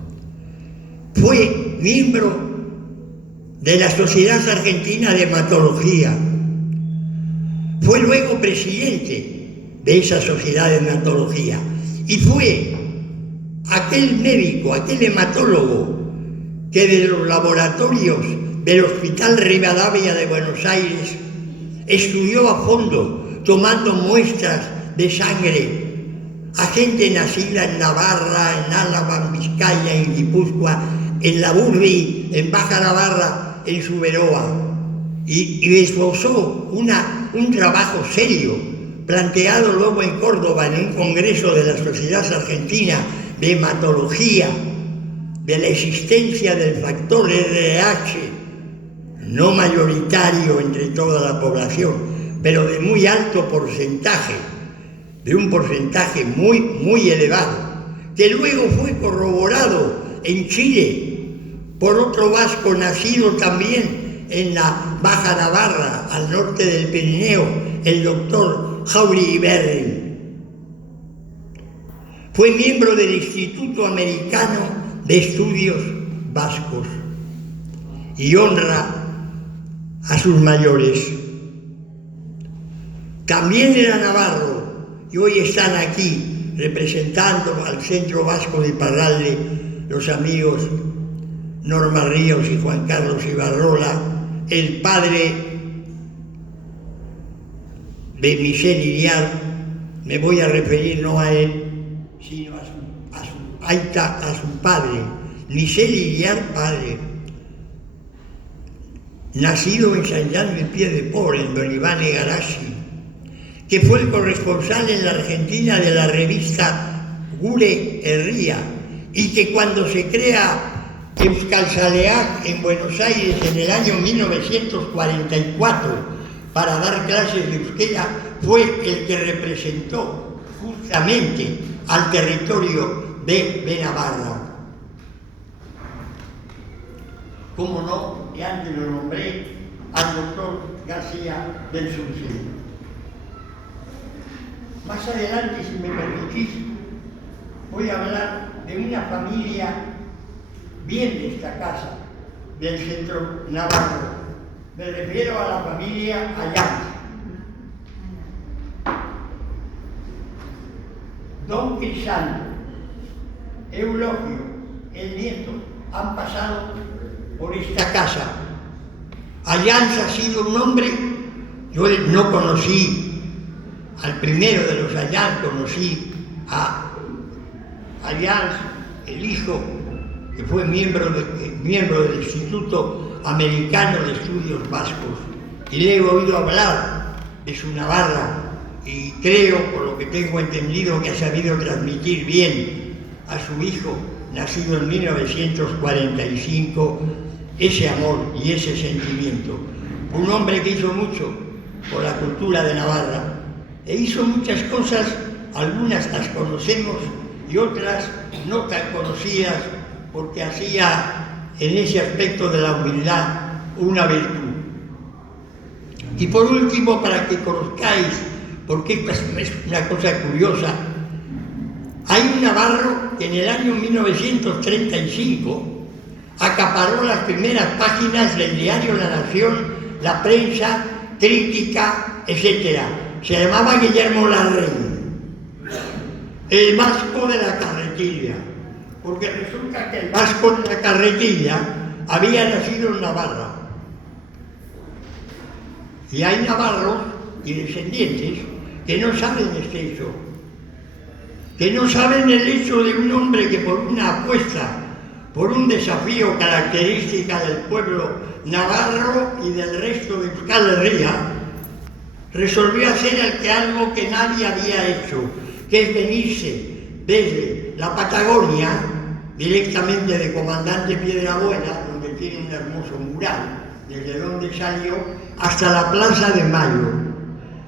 Fue miembro de la Sociedad Argentina de Hematología. Fue luego presidente de esa sociedad de hematología y fue aquel médico, aquel hematólogo que de los laboratorios del Hospital Rivadavia de Buenos Aires estudió a fondo, tomando muestras de sangre a gente nacida en Navarra, en Álava, en Vizcaya, en Guipúzcoa, en la Burri, en Baja Navarra, en Zuberoa, y esbozó un trabajo serio, planteado luego en Córdoba en un congreso de la Sociedad Argentina de Hematología, de la existencia del factor RH, no mayoritario entre toda la población, pero de muy alto porcentaje, de un porcentaje muy, muy elevado, que luego fue corroborado en Chile por otro vasco nacido también en la Baja Navarra, al norte del Pirineo, el doctor Jauri Iberri. Fue miembro del Instituto Americano de Estudios Vascos y honra a sus mayores. También era navarro y hoy están aquí representando al Centro Vasco de Iparralde los amigos Norma Ríos y Juan Carlos Ibarrola, el padre de Michel Iriar. Me voy a referir no a él, sino a su padre, Michel Iriar, padre, nacido en San Jean de Pied-de-Port, en Don Iván Egarasi, que fue el corresponsal en la Argentina de la revista Gure Herria, y que cuando se crea Euskaltzaleak en Buenos Aires en el año 1944 para dar clases de euskera, fue el que representó justamente al territorio de Navarra. ¿Cómo no? Y antes lo nombré al doctor García del Surcín. Más adelante, si me permitís, voy a hablar de una familia bien destacada del centro navarro. Me refiero a la familia Allanz. Don Crisanto, Eulogio, el nieto, han pasado por esta casa. Allanz ha sido un hombre, yo no conocí al primero de los Allanz, conocí a Allanz, el hijo, que fue miembro del Instituto Americano de Estudios Vascos, y le he oído hablar de su Navarra, y creo, por lo que tengo entendido, que ha sabido transmitir bien a su hijo, nacido en 1945, ese amor y ese sentimiento. Un hombre que hizo mucho por la cultura de Navarra, e hizo muchas cosas, algunas las conocemos y otras no tan conocidas, porque hacía en ese aspecto de la humildad una virtud. Y por último, para que conozcáis, porque esta es una cosa curiosa, hay un navarro que en el año 1935 acaparó las primeras páginas del diario La Nación, La Prensa, Crítica, etc. Se llamaba Guillermo Larraín, el vasco de la carretilla, porque resulta que el vasco de la carretilla había nacido en Navarra. Y hay navarros y descendientes que no saben este hecho, que no saben el hecho de un hombre que por una apuesta, por un desafío característica del pueblo navarro y del resto de Euskal Herria, resolvió hacer algo que nadie había hecho, que es venirse desde la Patagonia, directamente de Comandante Piedrabuena, donde tiene un hermoso mural, desde donde salió, hasta la Plaza de Mayo.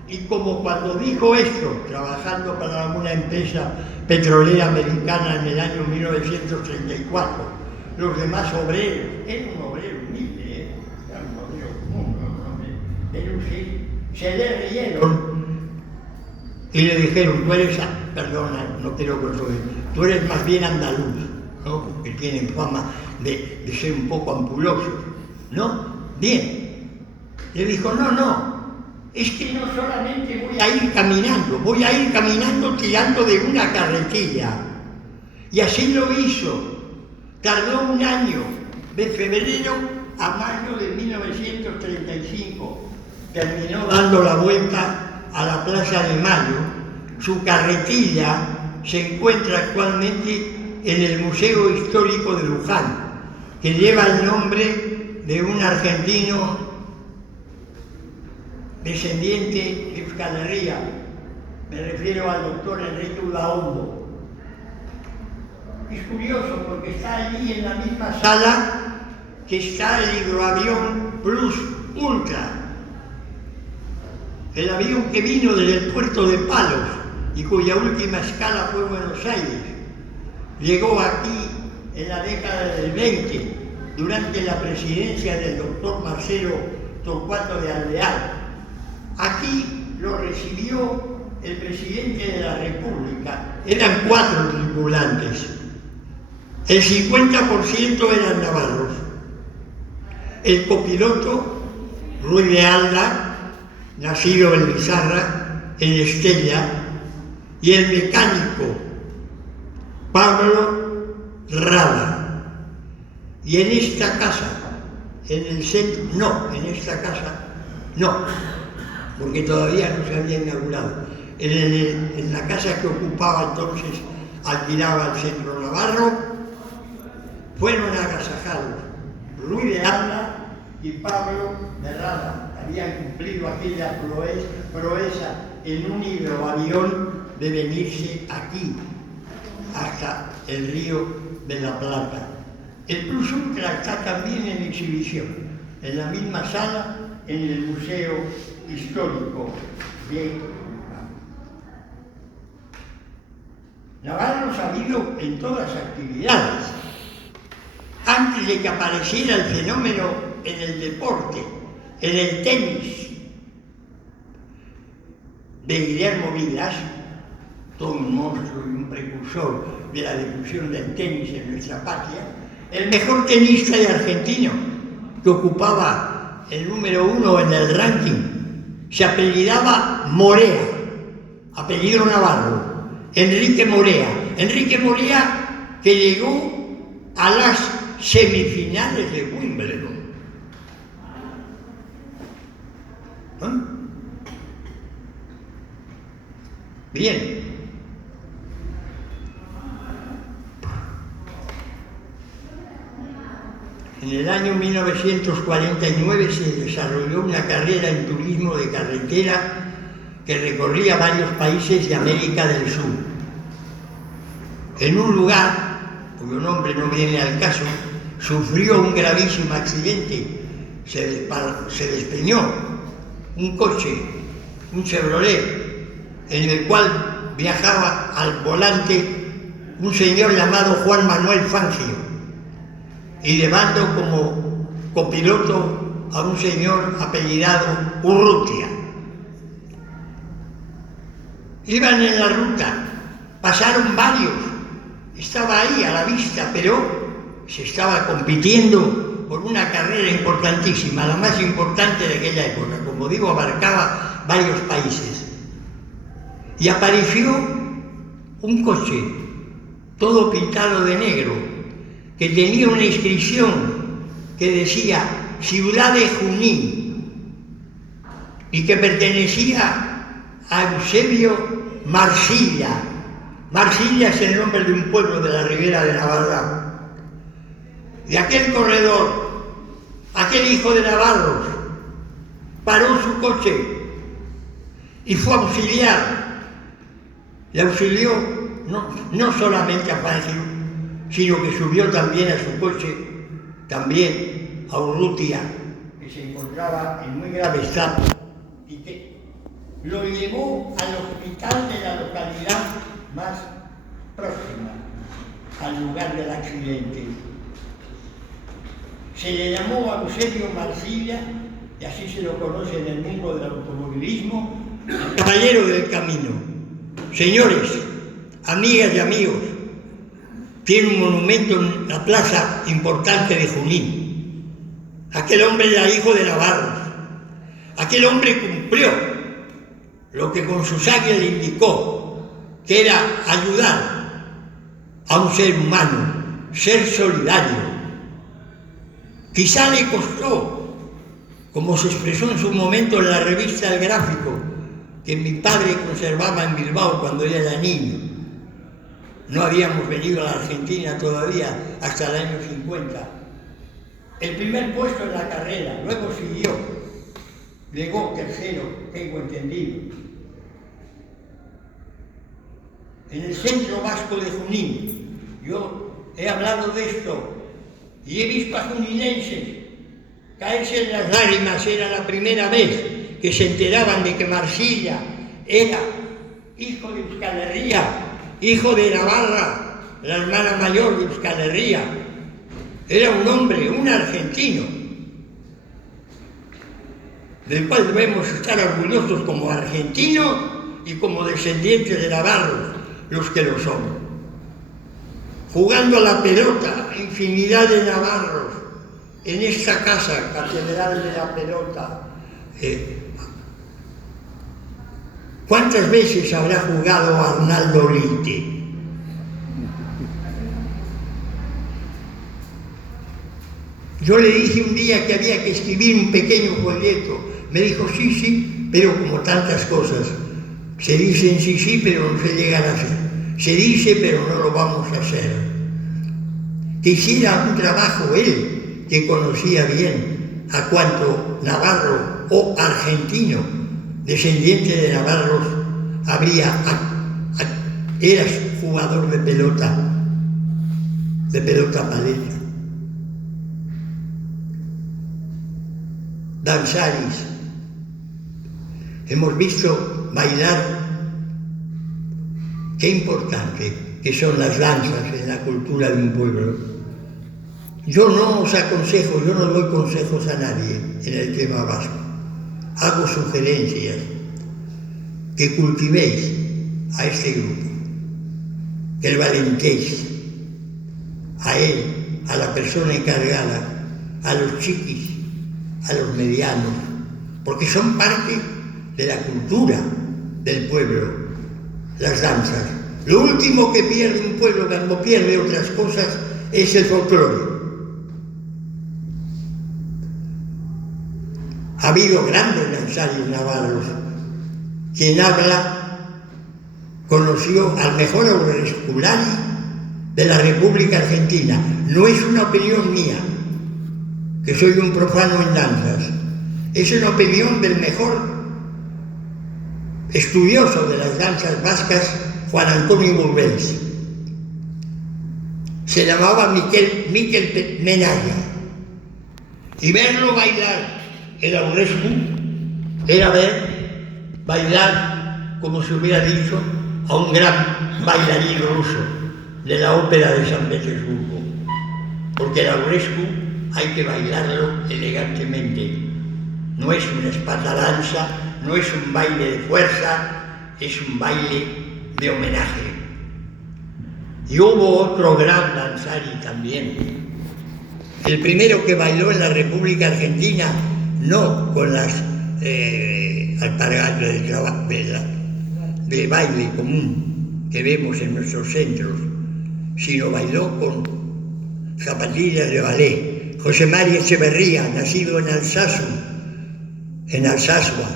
Y como cuando dijo esto, trabajando para una empresa petrolera americana en el año 1934, los demás obreros, era un obrero humilde, era un obrero común, pero se le rieron y le dijeron, tú eres, perdona, no quiero que lo diga, tú eres más bien andaluz, ¿no? Porque tienen fama de ser un poco ampulosos, ¿no? Bien. Le dijo, no, es que no solamente voy a ir caminando tirando de una carretilla. Y así lo hizo. Tardó un año, de febrero a mayo de 1935. Terminó dando la vuelta a la Plaza de Mayo. Su carretilla se encuentra actualmente en el Museo Histórico de Luján, que lleva el nombre de un argentino descendiente de Euskal Herria. Me refiero al doctor Enrique Udaondo. Es curioso porque está allí en la misma sala que está el hidroavión Plus Ultra, el avión que vino desde el puerto de Palos y cuya última escala fue Buenos Aires. Llegó aquí en la década del 20, durante la presidencia del doctor Marcelo Torcuato de Alvear. Aquí lo recibió el presidente de la República. Eran 4 tripulantes. El 50% eran navarros. El copiloto, Ruy de Alda, nacido en Lizarra, en Estella, y el mecánico, Pablo Rada. Y en esta casa, en el centro, porque todavía no se había inaugurado. En la casa que ocupaba entonces, alquilaba el centro navarro, fueron agasajados Ruy de Alda y Pablo de Rada. Habían cumplido aquella proeza en un hidroavión de venirse aquí, hasta el río de la Plata. El Plus Ultra está también en exhibición, en la misma sala, en el Museo Histórico de Navarro. Ha habido en todas las actividades. Antes de que apareciera el fenómeno en el deporte, en el tenis de Guillermo Vilas, todo un monstruo y un precursor de la difusión del tenis en nuestra patria, el mejor tenista de argentino, que ocupaba el número 1 en el ranking, se apellidaba Morea, apellido Navarro, Enrique Morea. Enrique Morea, que llegó a las semifinales de Wimbledon. Bien. En el año 1949 se desarrolló una carrera en turismo de carretera que recorría varios países de América del Sur. En un lugar, cuyo nombre no viene al caso, sufrió un gravísimo accidente. Se despeñó un coche, un Chevrolet, en el cual viajaba al volante un señor llamado Juan Manuel Fangio, y llevando como copiloto a un señor apellidado Urrutia. Iban en la ruta, pasaron varios, estaba ahí a la vista, pero se estaba compitiendo por una carrera importantísima, la más importante de aquella época, como digo, abarcaba varios países. Y apareció un coche, todo pintado de negro, que tenía una inscripción que decía Ciudad de Junín y que pertenecía a Eusebio Marcilla. Marcilla es el nombre de un pueblo de la Ribera de Navarra. Y aquel corredor, aquel hijo de Navarros, paró su coche y fue a auxiliar. Le auxilió no solamente a Fangio, sino que subió también a su coche, también a Urrutia, que se encontraba en muy grave estado, y que lo llevó al hospital de la localidad más próxima al lugar del accidente. Se le llamó a Eusebio Marcilla, y así se lo conoce en el mundo del automovilismo, el caballero del camino. Señores, amigas y amigos, tiene un monumento en la plaza importante de Junín. Aquel hombre era hijo de Navarros. Aquel hombre cumplió lo que con su sangre le indicó, que era ayudar a un ser humano, ser solidario. Quizá le costó, como se expresó en su momento en la revista El Gráfico, que mi padre conservaba en Bilbao cuando él era niño. No habíamos venido a la Argentina todavía hasta el año 50. El primer puesto en la carrera, luego siguió. Llegó tercero, tengo entendido. En el centro vasco de Junín. Yo he hablado de esto y he visto a juninenses caerse en las lágrimas. Era la primera vez que se enteraban de que Marcilla era hijo de Euskal Herria, hijo de Navarra, la hermana mayor de Euskal Herria. Era un hombre, un argentino, del cual debemos estar orgullosos como argentinos y como descendientes de navarros, los que lo son. Jugando a la pelota, infinidad de navarros, en esta casa, Catedral de la Pelota. ¿Cuántas veces habrá jugado Arnaldo Lite? Yo le dije un día que había que escribir un pequeño folleto. Me dijo, sí, pero como tantas cosas. Se dicen sí, pero no se llegan a hacer. Se dice, pero no lo vamos a hacer. Que hiciera un trabajo él, que conocía bien a cuánto navarro o argentino, descendiente de navarros, eras jugador de pelota paleta. Danzaris. Hemos visto bailar. Qué importante que son las danzas en la cultura de un pueblo. Yo no os aconsejo, yo no doy consejos a nadie en el tema vasco. Hago sugerencias, que cultivéis a este grupo, que el Valentés, a él, a la persona encargada, a los chiquis, a los medianos, porque son parte de la cultura del pueblo, las danzas. Lo último que pierde un pueblo cuando pierde otras cosas es el folclore. Ha habido grandes danzarios navarros. Quien habla conoció al mejor aurresculari de la República Argentina. No es una opinión mía, que soy un profano en danzas. Es una opinión del mejor estudioso de las danzas vascas, Juan Antonio Burbens. Se llamaba Miquel Menaya. Y verlo bailar el aurrescu era ver bailar, como se hubiera dicho, a un gran bailarín ruso de la ópera de San Petersburgo. Porque el aurrescu hay que bailarlo elegantemente. No es una espatadanza, no es un baile de fuerza, es un baile de homenaje. Y hubo otro gran danzari también. El primero que bailó en la República Argentina, no con las alpargatas de baile común que vemos en nuestros centros, sino bailó con zapatillas de ballet. José María Echeverría, nacido en Alsasua.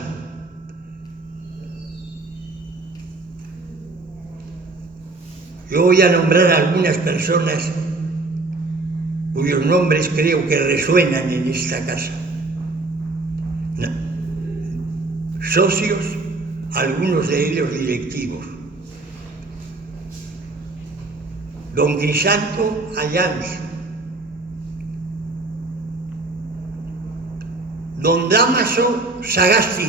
Yo voy a nombrar a algunas personas cuyos nombres creo que resuenan en esta casa. Socios, algunos de ellos directivos. Don Grisanto Ayans, don Dámaso Sagasti.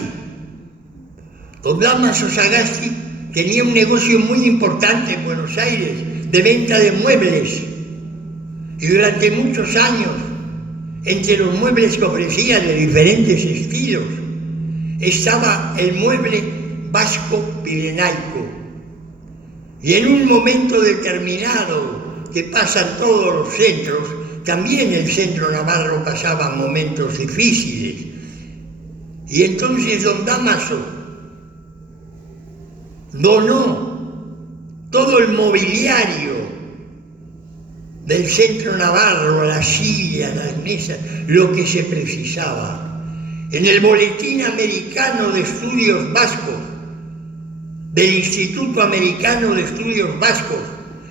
Don Dámaso Sagasti tenía un negocio muy importante en Buenos Aires de venta de muebles, y durante muchos años, entre los muebles que ofrecía de diferentes estilos, estaba el mueble vasco-pirenaico. Y en un momento determinado, que pasan todos los centros, también el centro navarro pasaba momentos difíciles. Y entonces don Dámaso donó todo el mobiliario del centro navarro, las sillas, las mesas, lo que se precisaba. En el Boletín Americano de Estudios Vascos, del Instituto Americano de Estudios Vascos,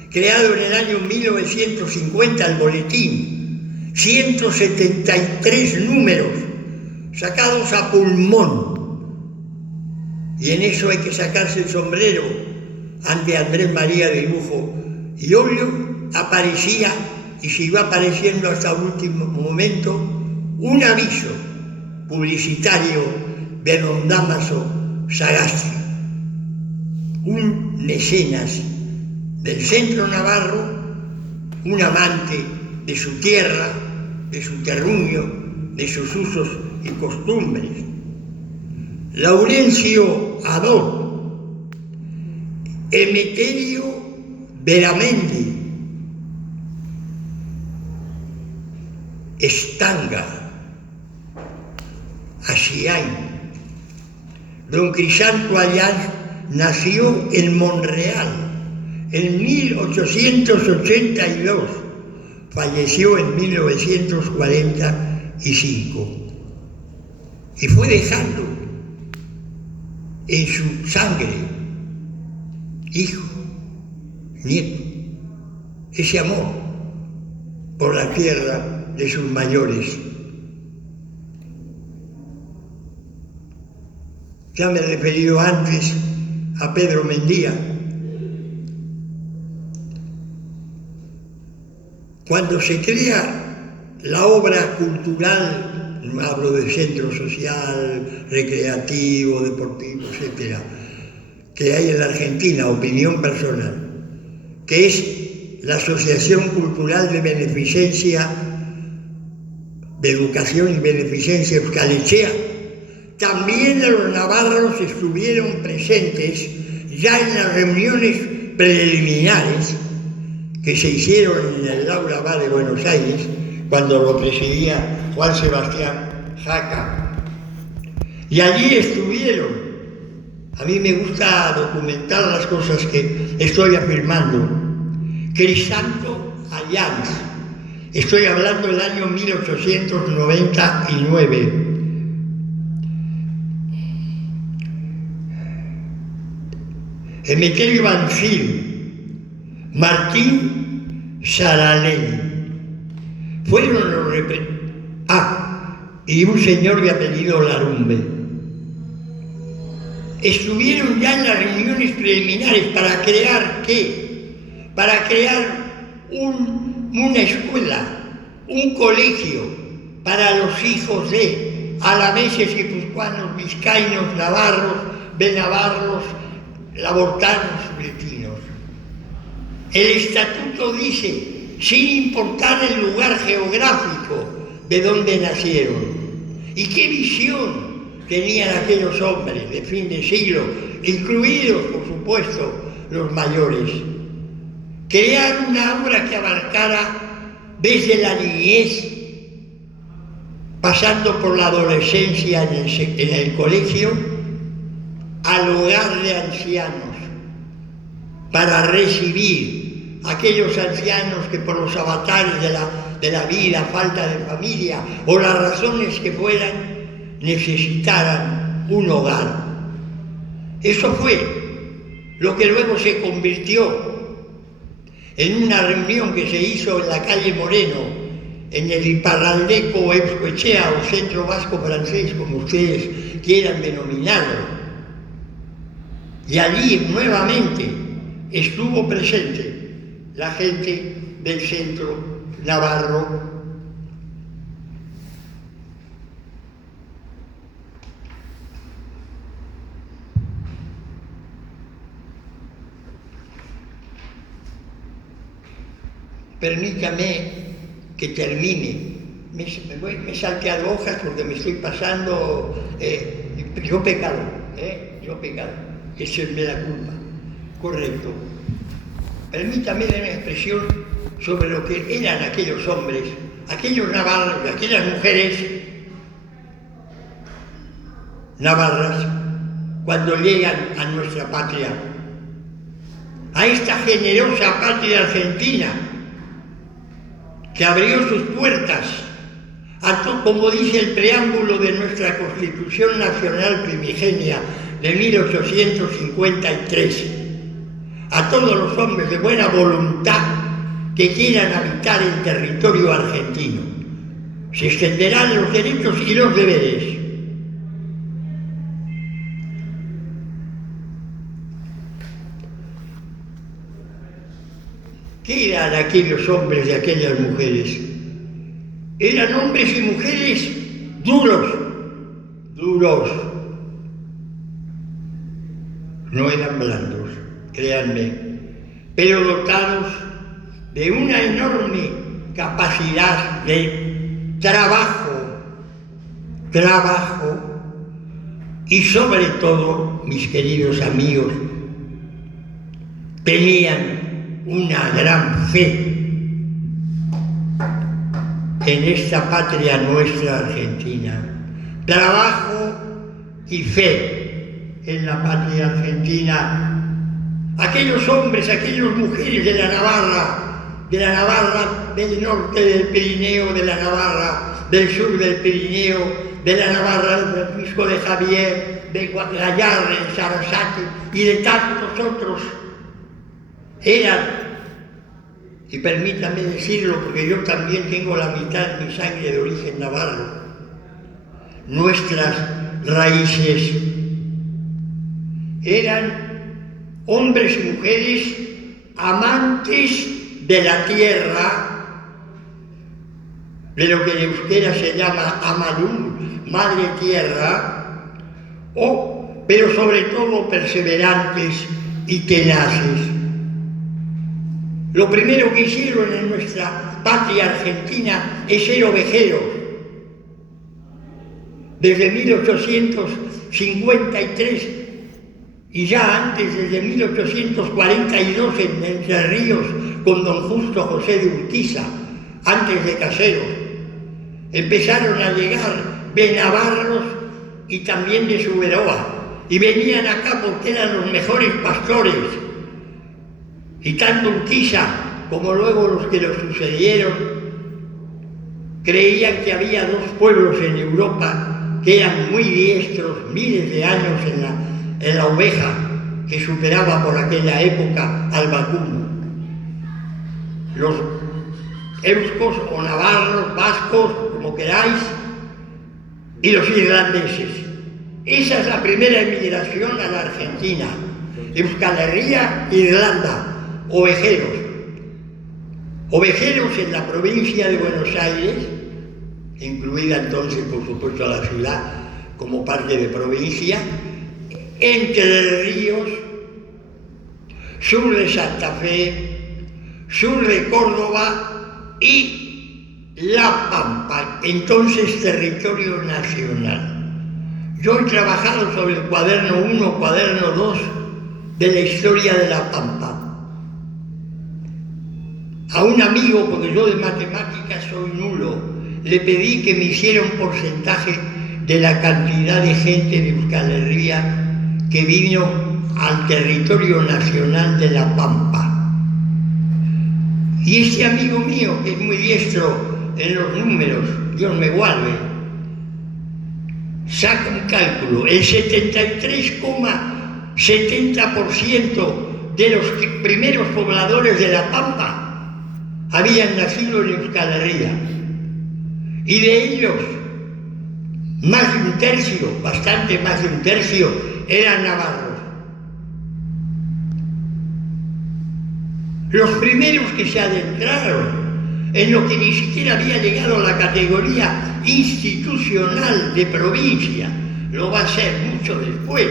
creado en el año 1950, el boletín, 173 números, sacados a pulmón. Y en eso hay que sacarse el sombrero ante Andrés María de Lujo y Olio. Aparecía, y siguió apareciendo hasta el último momento, un aviso publicitario de don Dámaso Sagasti, un mecenas del centro navarro, un amante de su tierra, de su terruño, de sus usos y costumbres. Laurencio Adó, Emeterio Veramendi, Estanga, Asiain. Don Crisanto Ayans nació en Monreal en 1882, falleció en 1945 y fue dejando en su sangre, hijo, nieto, ese amor por la tierra de sus mayores. Ya me he referido antes a Pedro Mendía. Cuando se crea la obra cultural, no hablo de centro social, recreativo, deportivo, etcétera, que hay en la Argentina, opinión personal, que es la Asociación Cultural de Beneficencia, de Educación y Beneficencia Euskalechea, también los navarros estuvieron presentes ya en las reuniones preliminares que se hicieron en el Aula Bar de Buenos Aires, cuando lo presidía Juan Sebastián Jaca. Y allí estuvieron. A mí me gusta documentar las cosas que estoy afirmando. Crisanto Allianz. Estoy hablando del año 1899. Emeterio Banfield, Martín Saraley. Fueron los y un señor de apellido Larumbe. Estuvieron ya en las reuniones preliminares para crear ¿qué? Para crear una escuela, un colegio para los hijos de alaveses, guipuzcoanos, vizcaínos, navarros, benavarros, labortanos, bretinos. El estatuto dice, sin importar el lugar geográfico de donde nacieron. ¿Y qué visión tenían aquellos hombres de fin de siglo, incluidos, por supuesto, los mayores? Crear una obra que abarcara desde la niñez, pasando por la adolescencia en el colegio, al hogar de ancianos, para recibir a aquellos ancianos que por los avatares de la vida, falta de familia o las razones que fueran, necesitaran un hogar. Eso fue lo que luego se convirtió en una reunión que se hizo en la calle Moreno, en el Iparraldeco o Euskoetxea o Centro Vasco Francés, como ustedes quieran denominarlo. Y allí nuevamente estuvo presente la gente del centro navarro. Permítame que termine. Me he salteado hojas porque me estoy pasando. Yo pecado. Échenme la culpa. Correcto. Permítame dar una expresión sobre lo que eran aquellos hombres, aquellos navarros, aquellas mujeres navarras, cuando llegan a nuestra patria, a esta generosa patria argentina, que abrió sus puertas, como dice el preámbulo de nuestra Constitución Nacional Primigenia de 1853, a todos los hombres de buena voluntad que quieran habitar el territorio argentino. Se extenderán los derechos y los deberes. ¿Qué eran aquellos hombres y aquellas mujeres? Eran hombres y mujeres duros. No eran blandos, créanme, pero dotados de una enorme capacidad de trabajo y sobre todo, mis queridos amigos, tenían una gran fe en esta patria nuestra Argentina. Trabajo y fe en la patria argentina. Aquellos hombres, aquellas mujeres de la Navarra del norte del Pirineo, de la Navarra del sur del Pirineo, de la Navarra del Francisco de Javier, de Gallarre, de Sarasate y de tantos otros, eran, y permítanme decirlo porque yo también tengo la mitad de mi sangre de origen navarro, nuestras raíces eran hombres y mujeres amantes de la tierra, de lo que en euskera se llama Amalur, madre tierra, pero sobre todo perseverantes y tenaces. Lo primero que hicieron en nuestra patria argentina es ser ovejeros. Desde 1853 y ya antes, desde 1842, en Entre Ríos, con don Justo José de Urquiza, antes de Caseros, empezaron a llegar de navarros y también de Suberoa, y venían acá porque eran los mejores pastores, y tanto Urquiza como luego los que lo sucedieron creían que había dos pueblos en Europa que eran muy diestros, miles de años en la oveja, que superaba por aquella época al vacuno. Los euskos o navarros, vascos, como queráis, y los irlandeses. Esa es la primera emigración a la Argentina. Euskal Herria, Irlanda, ovejeros. Ovejeros en la provincia de Buenos Aires, incluida entonces, por supuesto, la ciudad como parte de provincia, Entre Ríos, sur de Santa Fe, sur de Córdoba y La Pampa, entonces territorio nacional. Yo he trabajado sobre el cuaderno 1, cuaderno 2 de la historia de La Pampa. A un amigo, porque yo de matemáticas soy nulo, le pedí que me hiciera un porcentaje de la cantidad de gente de Euskal Herria que vino al territorio nacional de La Pampa. Y este amigo mío, que es muy diestro en los números, Dios me guarde, saca un cálculo: el 73,70% de los primeros pobladores de La Pampa habían nacido en Euskal Herria, y de ellos más de un tercio, bastante más de un tercio, eran navarros. Los primeros que se adentraron en lo que ni siquiera había llegado a la categoría institucional de provincia, lo va a ser mucho después,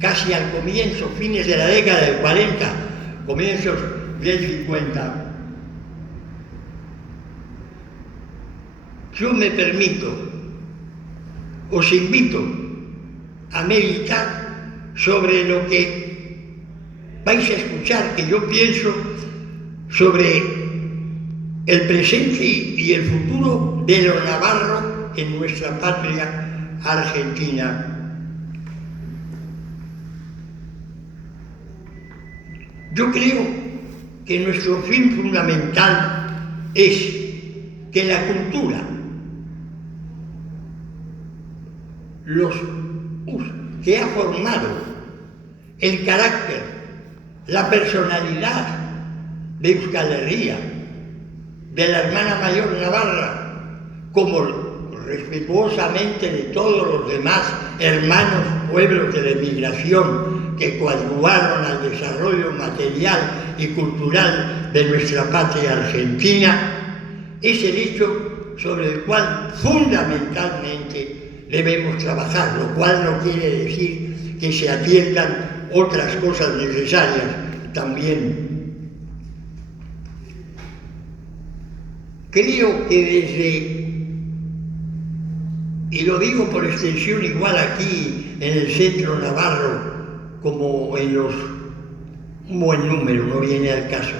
casi al comienzo, fines de la década del 40, comienzos del 50. Yo me permito, os invito a meditar sobre lo que vais a escuchar, que yo pienso sobre el presente y el futuro de lo navarro en nuestra patria argentina. Yo creo que nuestro fin fundamental es que la cultura, que ha formado el carácter, la personalidad de Euskal Herria, de la hermana mayor navarra, como respetuosamente de todos los demás hermanos pueblos de la emigración que coadyuvaron al desarrollo material y cultural de nuestra patria argentina, es el hecho sobre el cual fundamentalmente debemos trabajar, lo cual no quiere decir que se atiendan otras cosas necesarias también. Creo que y lo digo por extensión igual aquí en el centro navarro, como en un buen número, no viene al caso,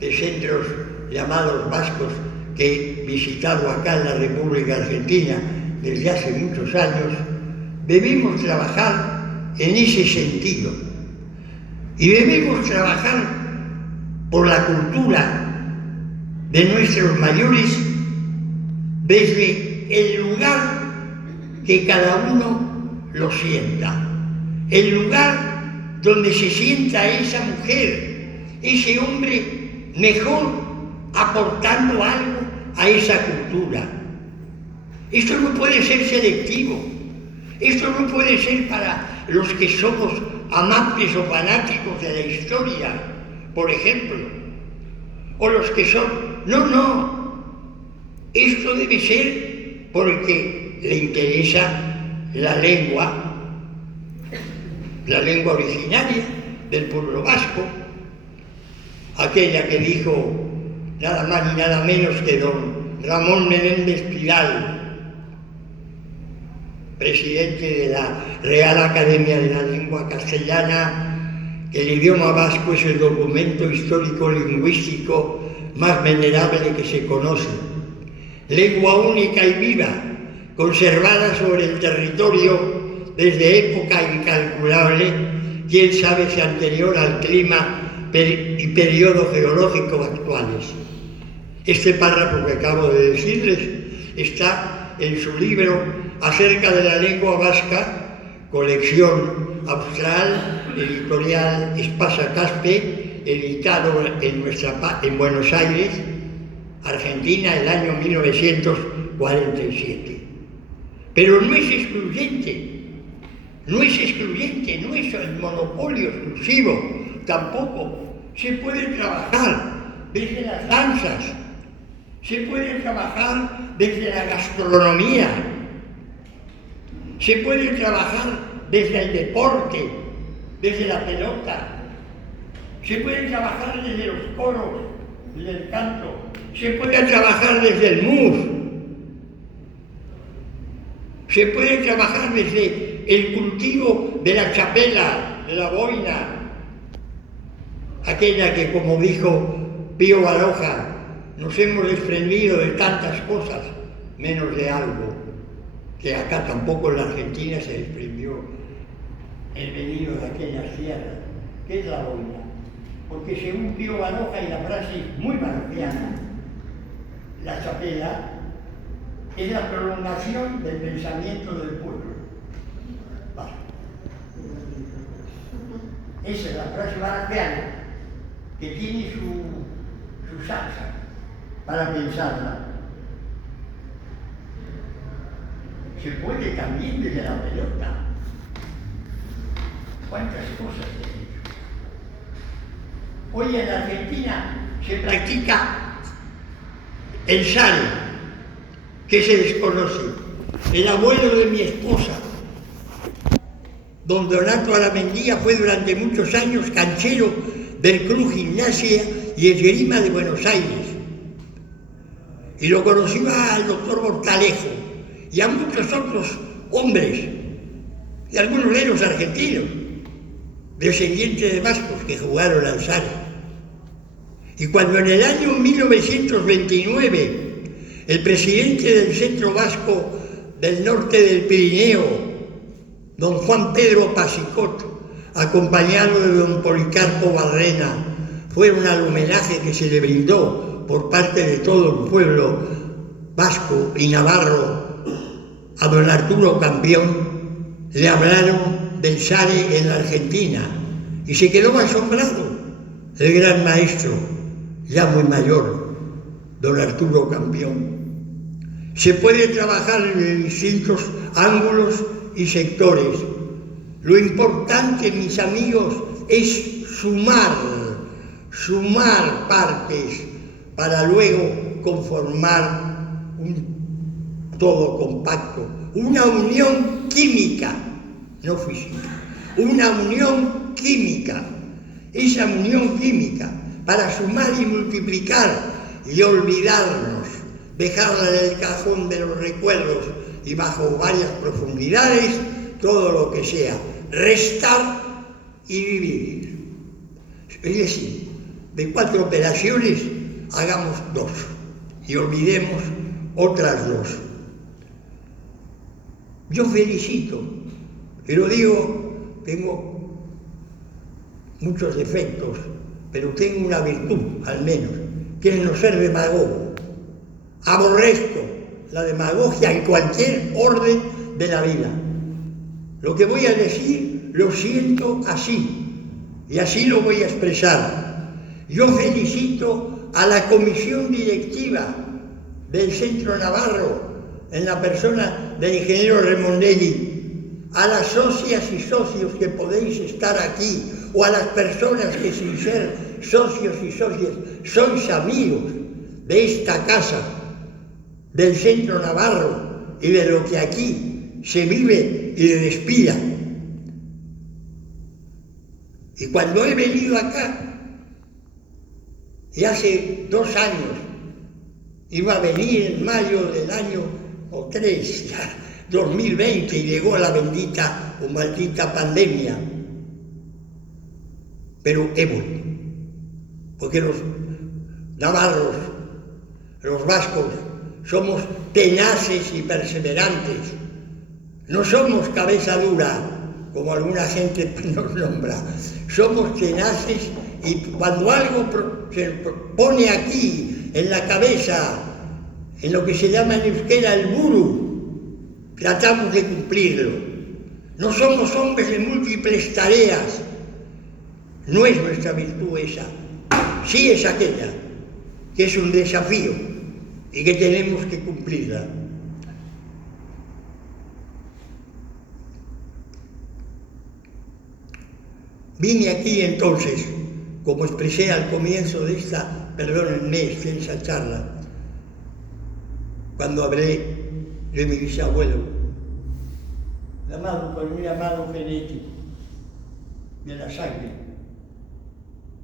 de centros llamados vascos que he visitado acá en la República Argentina desde hace muchos años, debemos trabajar en ese sentido. Y debemos trabajar por la cultura de nuestros mayores desde el lugar que cada uno lo sienta. El lugar donde se sienta esa mujer, ese hombre mejor aportando algo a esa cultura. Esto no puede ser selectivo, esto no puede ser para los que somos amantes o fanáticos de la historia, por ejemplo, o los que son... No, esto debe ser porque le interesa la lengua originaria del pueblo vasco, aquella que dijo nada más y nada menos que don Ramón Menéndez Pidal, presidente de la Real Academia de la Lengua Castellana, que el idioma vasco es el documento histórico-lingüístico más venerable que se conoce. Lengua única y viva, conservada sobre el territorio desde época incalculable, quién sabe si anterior al clima y periodo geológico actuales. Este párrafo que acabo de decirles está en su libro acerca de la lengua vasca, colección austral, editorial Espasa Caspe, editado en Buenos Aires, Argentina, el año 1947. Pero no es excluyente, no es el monopolio exclusivo, tampoco. Se puede trabajar desde las danzas, se puede trabajar desde la gastronomía, se puede trabajar desde el deporte, desde la pelota, se puede trabajar desde los coros, desde el canto, se puede trabajar desde el mus, se puede trabajar desde el cultivo de la chapela, de la boina, aquella que, como dijo Pío Baroja, nos hemos desprendido de tantas cosas, menos de algo, que acá tampoco en la Argentina se desprendió el venido de aquellas tierras, que es la boina. Porque según Pío Baroja, y la frase muy baroquiana, la chapela es la prolongación del pensamiento del pueblo. Vale. Esa es la frase baroquiana, que tiene su salsa para pensarla. Se puede también desde la pelota. ¿Cuántas cosas se han hecho? Hoy en la Argentina se practica el sale, que se desconoce. El abuelo de mi esposa, don Donato Aramendía, fue durante muchos años canchero del Club Gimnasia y Esgrima de Buenos Aires. Y lo conocía al doctor Bortalejo y a muchos otros hombres, y algunos de ellos argentinos, descendientes de vascos que jugaron al sale. Y cuando en el año 1929 el presidente del Centro Vasco del Norte del Pirineo, don Juan Pedro Pasicot, acompañado de don Policarpo Barrena, fueron al homenaje que se le brindó por parte de todo el pueblo vasco y navarro a don Arturo Campión, le hablaron del sale en la Argentina y se quedó asombrado el gran maestro, ya muy mayor, don Arturo Campión. Se puede trabajar en distintos ángulos y sectores. Lo importante, mis amigos, es sumar partes para luego conformar un todo compacto, una unión química, no física, una unión química. Esa unión química para sumar y multiplicar y olvidarnos, dejarla en el cajón de los recuerdos y bajo varias profundidades, todo lo que sea, restar y dividir. Es decir, de 4 operaciones hagamos 2 y olvidemos otras 2. Yo felicito, y lo digo, tengo muchos defectos, pero tengo una virtud, al menos, que es no ser demagogo. Aborrezco la demagogia en cualquier orden de la vida. Lo que voy a decir lo siento así, y así lo voy a expresar. Yo felicito a la comisión directiva del Centro Navarro, en la persona del ingeniero Remondelli, a las socias y socios que podéis estar aquí, o a las personas que sin ser socios y socias sois amigos de esta casa, del Centro Navarro y de lo que aquí se vive y respira. Y cuando he venido acá, y hace 2 años, iba a venir en mayo del año, o 3, ya, 2020 y llegó la bendita o maldita pandemia. Pero hemos, porque los navarros, los vascos, somos tenaces y perseverantes. No somos cabeza dura, como alguna gente nos nombra. Somos tenaces y cuando algo se pone aquí, en la cabeza, en lo que se llama en euskera el buru, tratamos de cumplirlo. No somos hombres de múltiples tareas. No es nuestra virtud esa. Sí es aquella, que es un desafío y que tenemos que cumplirla. Vine aquí entonces, como expresé al comienzo de esta, perdónenme, extensa charla, cuando hablé de mi bisabuelo, llamado por mi amado genético, de la sangre,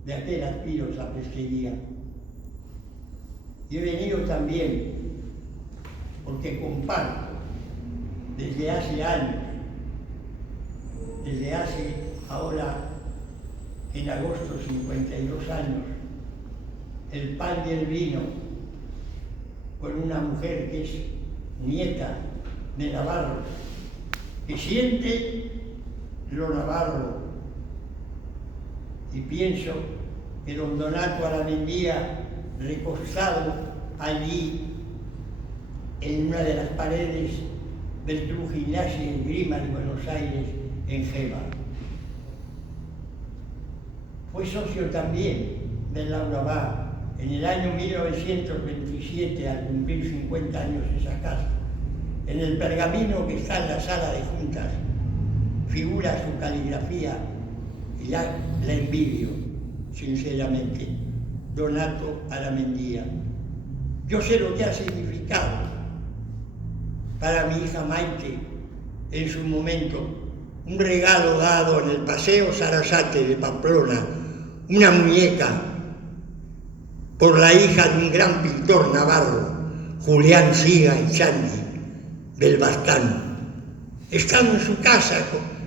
de aquel aspiro a pesquería. Y he venido también porque comparto desde hace años, desde hace ahora en agosto 52 años, el pan y el vino con una mujer que es nieta de navarros, que siente lo navarro. Y pienso que don Donato Aramendía, recostado allí en una de las paredes del Club Gimnasia en Grima de Buenos Aires, en Geva. Fue socio también del Laura Bá en el año 1927, al cumplir 50 años esa casa. En el pergamino que está en la sala de juntas figura su caligrafía y la envidio, sinceramente. Donato Aramendía. Yo sé lo que ha significado para mi hija Maite en su momento un regalo dado en el Paseo Sarasate de Pamplona, una muñeca por la hija de un gran pintor navarro, Julián Siga y Chandi, del Bastán. Estaba en su casa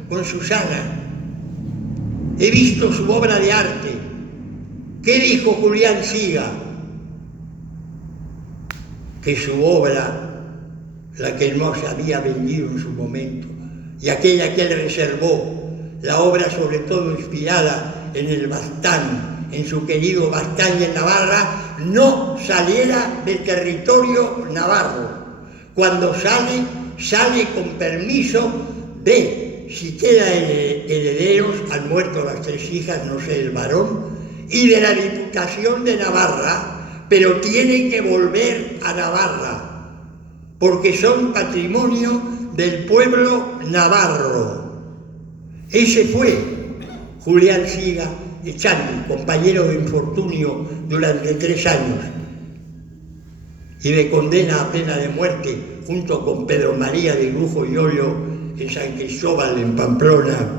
con Susana. He visto su obra de arte. ¿Qué dijo Julián Siga? Que su obra, la que no se había vendido en su momento, y aquella que él reservó, la obra sobre todo inspirada en el Bastán, en su querido Bastán y en Navarra, no saliera del territorio navarro. Cuando sale con permiso de, si queda herederos, han muerto las 3 hijas, no sé, el varón, y de la Diputación de Navarra, pero tienen que volver a Navarra, porque son patrimonio del pueblo navarro. Ese fue Julián Siga Echandi, compañero de infortunio durante 3 años, y me condena a pena de muerte junto con Pedro María de Grujo y Ollo en San Cristóbal, en Pamplona.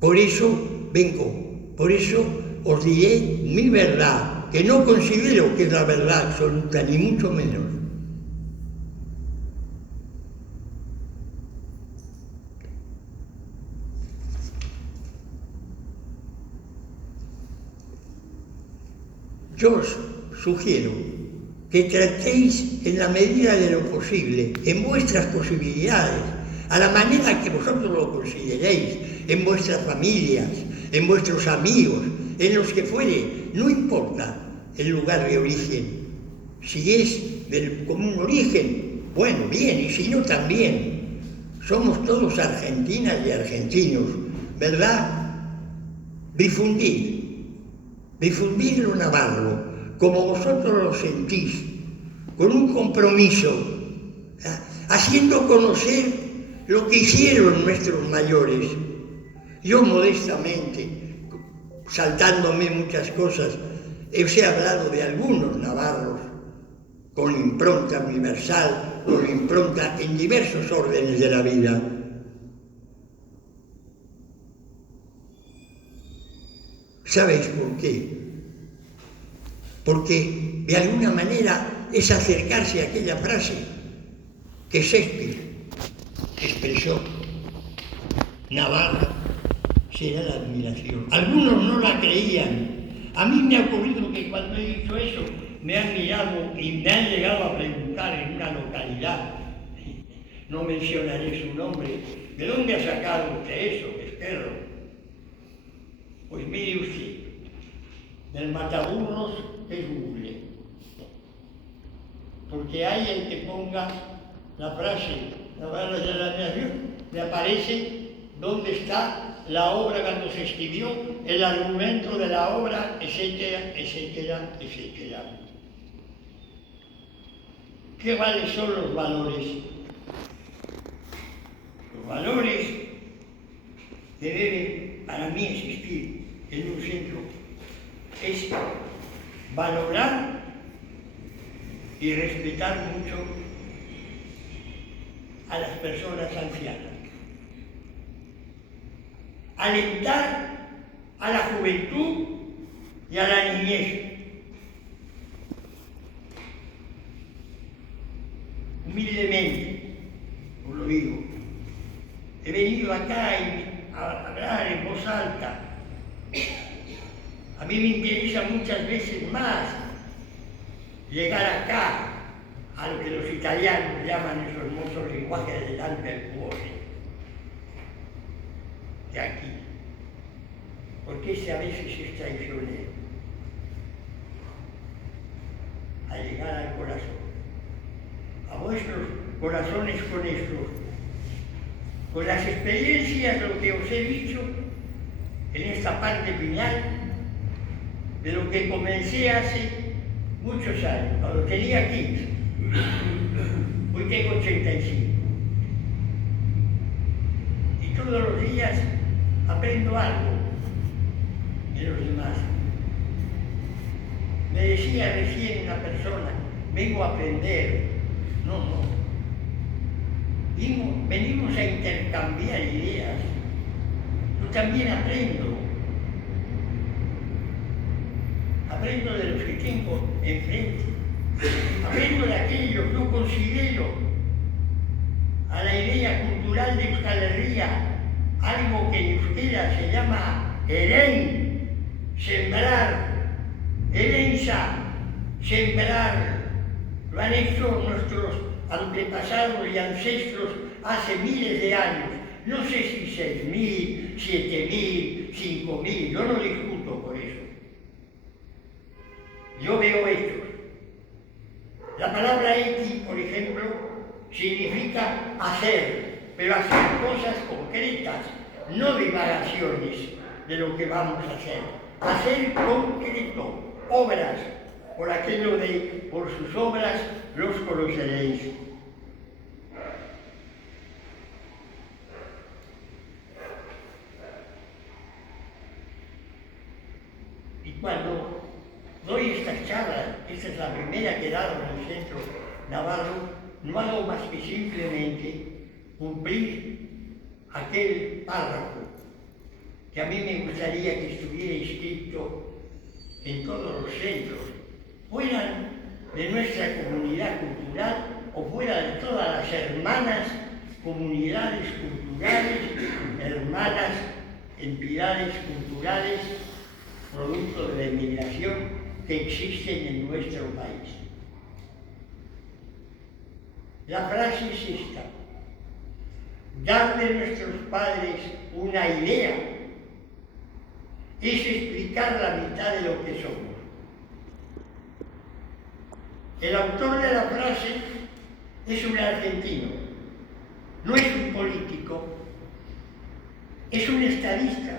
Por eso vengo, por eso os diré mi verdad, que no considero que es la verdad absoluta, ni mucho menos. Yo os sugiero que tratéis en la medida de lo posible, en vuestras posibilidades, a la manera que vosotros lo consideréis, en vuestras familias, en vuestros amigos, en los que fuere, no importa el lugar de origen. Si es del común origen, bueno, bien, y si no, también. Somos todos argentinas y argentinos, ¿verdad? Difundir lo navarro, como vosotros lo sentís, con un compromiso, haciendo conocer lo que hicieron nuestros mayores. Yo modestamente, saltándome muchas cosas, os he hablado de algunos navarros con impronta universal, con impronta en diversos órdenes de la vida. ¿Sabéis por qué? Porque de alguna manera es acercarse a aquella frase que Shakespeare expresó: Navarra será la admiración. Algunos no la creían. A mí me ha ocurrido que cuando he dicho eso me han mirado y me han llegado a preguntar en una localidad, no mencionaré su nombre: ¿de dónde ha sacado usted eso, Esquerro? Pues mire usted, del mataburros es Google, porque hay el que ponga la frase Navarra será la admiración, le aparece dónde está la obra cuando se escribió, el argumento de la obra, etcétera, etcétera, etcétera. ¿Cuáles son los valores? Los valores que deben para mí existir en un centro es valorar y respetar mucho a las personas ancianas, alentar a la juventud y a la niñez, humildemente, os lo digo. He venido acá a hablar en voz alta. A mí me interesa muchas veces más llegar acá a lo que los italianos llaman esos hermosos lenguajes delante del cuore, que aquí, porque ese a veces es traicionero, a llegar al corazón, a vuestros corazones honestos, con las experiencias, lo que os he dicho en esta parte final, de lo que comencé hace muchos años, cuando tenía 15, hoy tengo 85, y todos los días aprendo algo de los demás. Me decía recién una persona, vengo a aprender. No. Venimos a intercambiar ideas. Yo también aprendo. Aprendo de los que tengo enfrente. Aprendo de aquello que yo considero a la idea cultural de Euskal Herria, algo que en euskera se llama Eren, sembrar, Erensa, sembrar. Lo han hecho nuestros antepasados y ancestros hace miles de años. No sé si 6.000, 7.000, 5.000, yo no discuto por eso. Yo veo hechos. La palabra eti, por ejemplo, significa hacer, pero hacer cosas concretas, no divagaciones de lo que vamos a hacer. Hacer concreto, obras, por aquello de por sus obras los conoceréis. Y cuando doy estas charlas, esta es la primera que he dado en el centro navarro, no hago más que simplemente cumplir aquel párrafo que a mí me gustaría que estuviera inscrito en todos los centros, fueran de nuestra comunidad cultural o fuera de todas las hermanas comunidades culturales, hermanas entidades culturales, producto de la inmigración que existen en nuestro país. La frase es esta: darle a nuestros padres una idea es explicar la mitad de lo que somos. El autor de la frase es un argentino, no es un político, es un estadista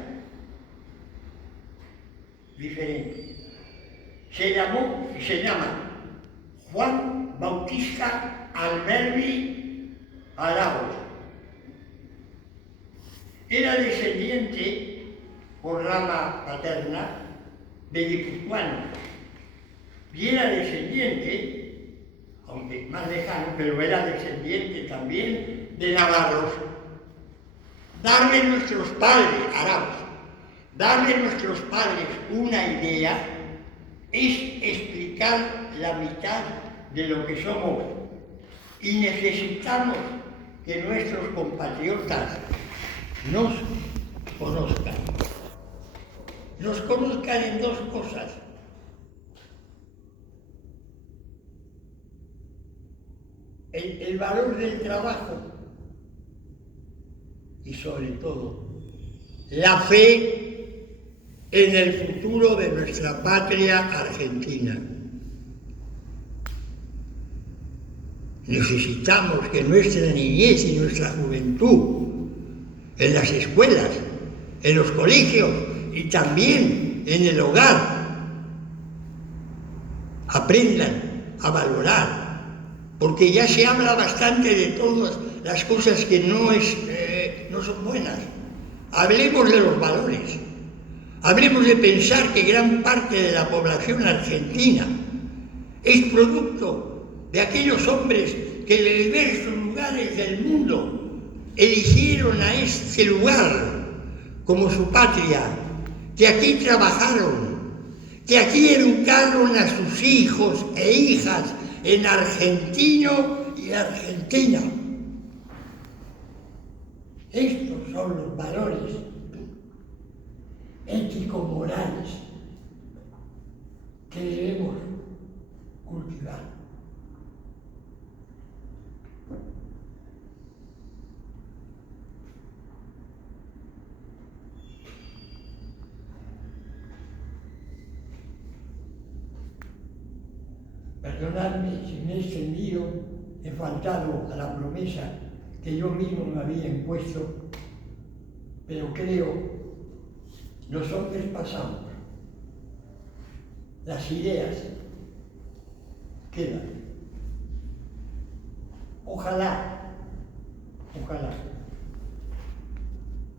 diferente. Se llama Juan Bautista Alberdi Arauz. Era descendiente por rama paterna de guipuzcoano y era descendiente, aunque más lejano, pero era descendiente también de navarros. Darle a nuestros padres, Arauz, darle a nuestros padres una idea es explicar la mitad de lo que somos y necesitamos que nuestros compatriotas nos conozcan. Nos conozcan en dos cosas. El valor del trabajo y sobre todo la fe en el futuro de nuestra patria argentina. Necesitamos que nuestra niñez y nuestra juventud, en las escuelas, en los colegios y también en el hogar, aprendan a valorar, porque ya se habla bastante de todas las cosas que no son buenas. Hablemos de los valores, hablemos de pensar que gran parte de la población argentina es producto de aquellos hombres que de diversos lugares del mundo eligieron a este lugar como su patria, que aquí trabajaron, que aquí educaron a sus hijos e hijas en argentino y argentina. Estos son los valores ético-morales que debemos cultivar. Perdonadme si me he extendido, he faltado a la promesa que yo mismo me había impuesto, pero creo los hombres pasamos, las ideas quedan. Ojalá,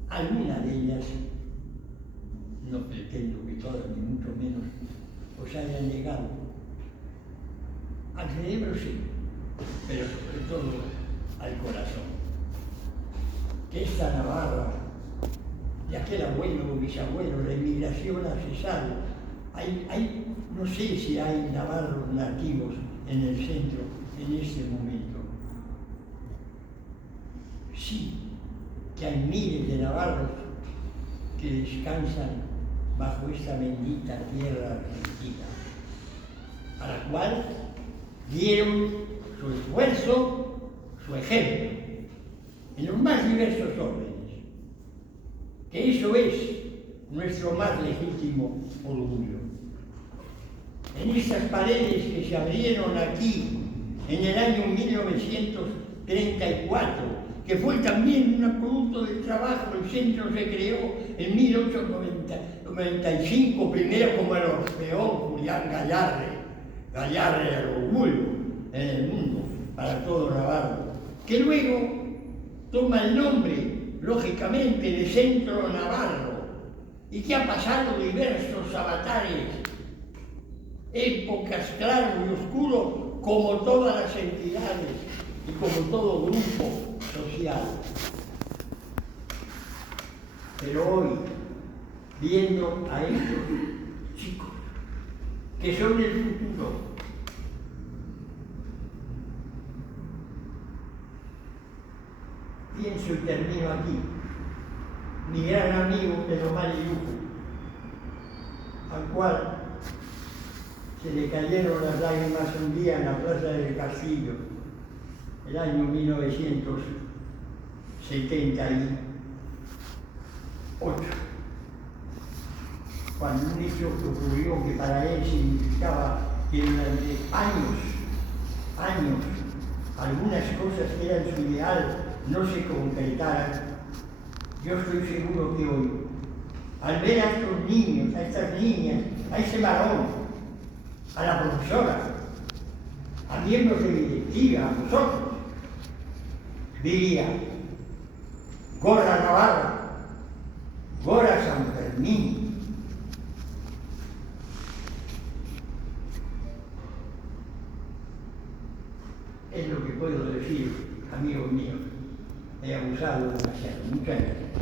alguna de ellas, no pretendo que todas ni mucho menos, os hayan llegado. Al cerebro sí, pero sobre todo al corazón. Que esta Navarra, de aquel abuelo o bisabuelo, la inmigración ancestral, no sé si hay navarros nativos en el centro en este momento. Sí, que hay miles de navarros que descansan bajo esta bendita tierra argentina, a la cual dieron su esfuerzo, su ejemplo, en los más diversos órdenes, que eso es nuestro más legítimo orgullo. En estas paredes que se abrieron aquí en el año 1934, que fue también un producto del trabajo, el centro se creó en 1895, primero como el Orfeón Julián Gallarre el orgullo en el mundo para todo Navarro, que luego toma el nombre, lógicamente, de Centro Navarro, y que ha pasado diversos avatares, épocas claro y oscuro, como todas las entidades y como todo grupo social. Pero hoy, viendo a estos chicos, que son el futuro, pienso y termino aquí, mi gran amigo Pedro Mario Lujo, al cual se le cayeron las lágrimas un día en la Plaza del Castillo, el año 1978, cuando un hecho que ocurrió que para él significaba que durante años, algunas cosas que eran su ideal no se concretaran. Yo estoy seguro que hoy, al ver a estos niños, a estas niñas, a ese varón, a la profesora, a miembros de directiva, a nosotros, diría: Gorra Navarra, Gorra San Fermín. Es lo que puedo decir, amigos míos. He abusado demasiado. Muchas gracias.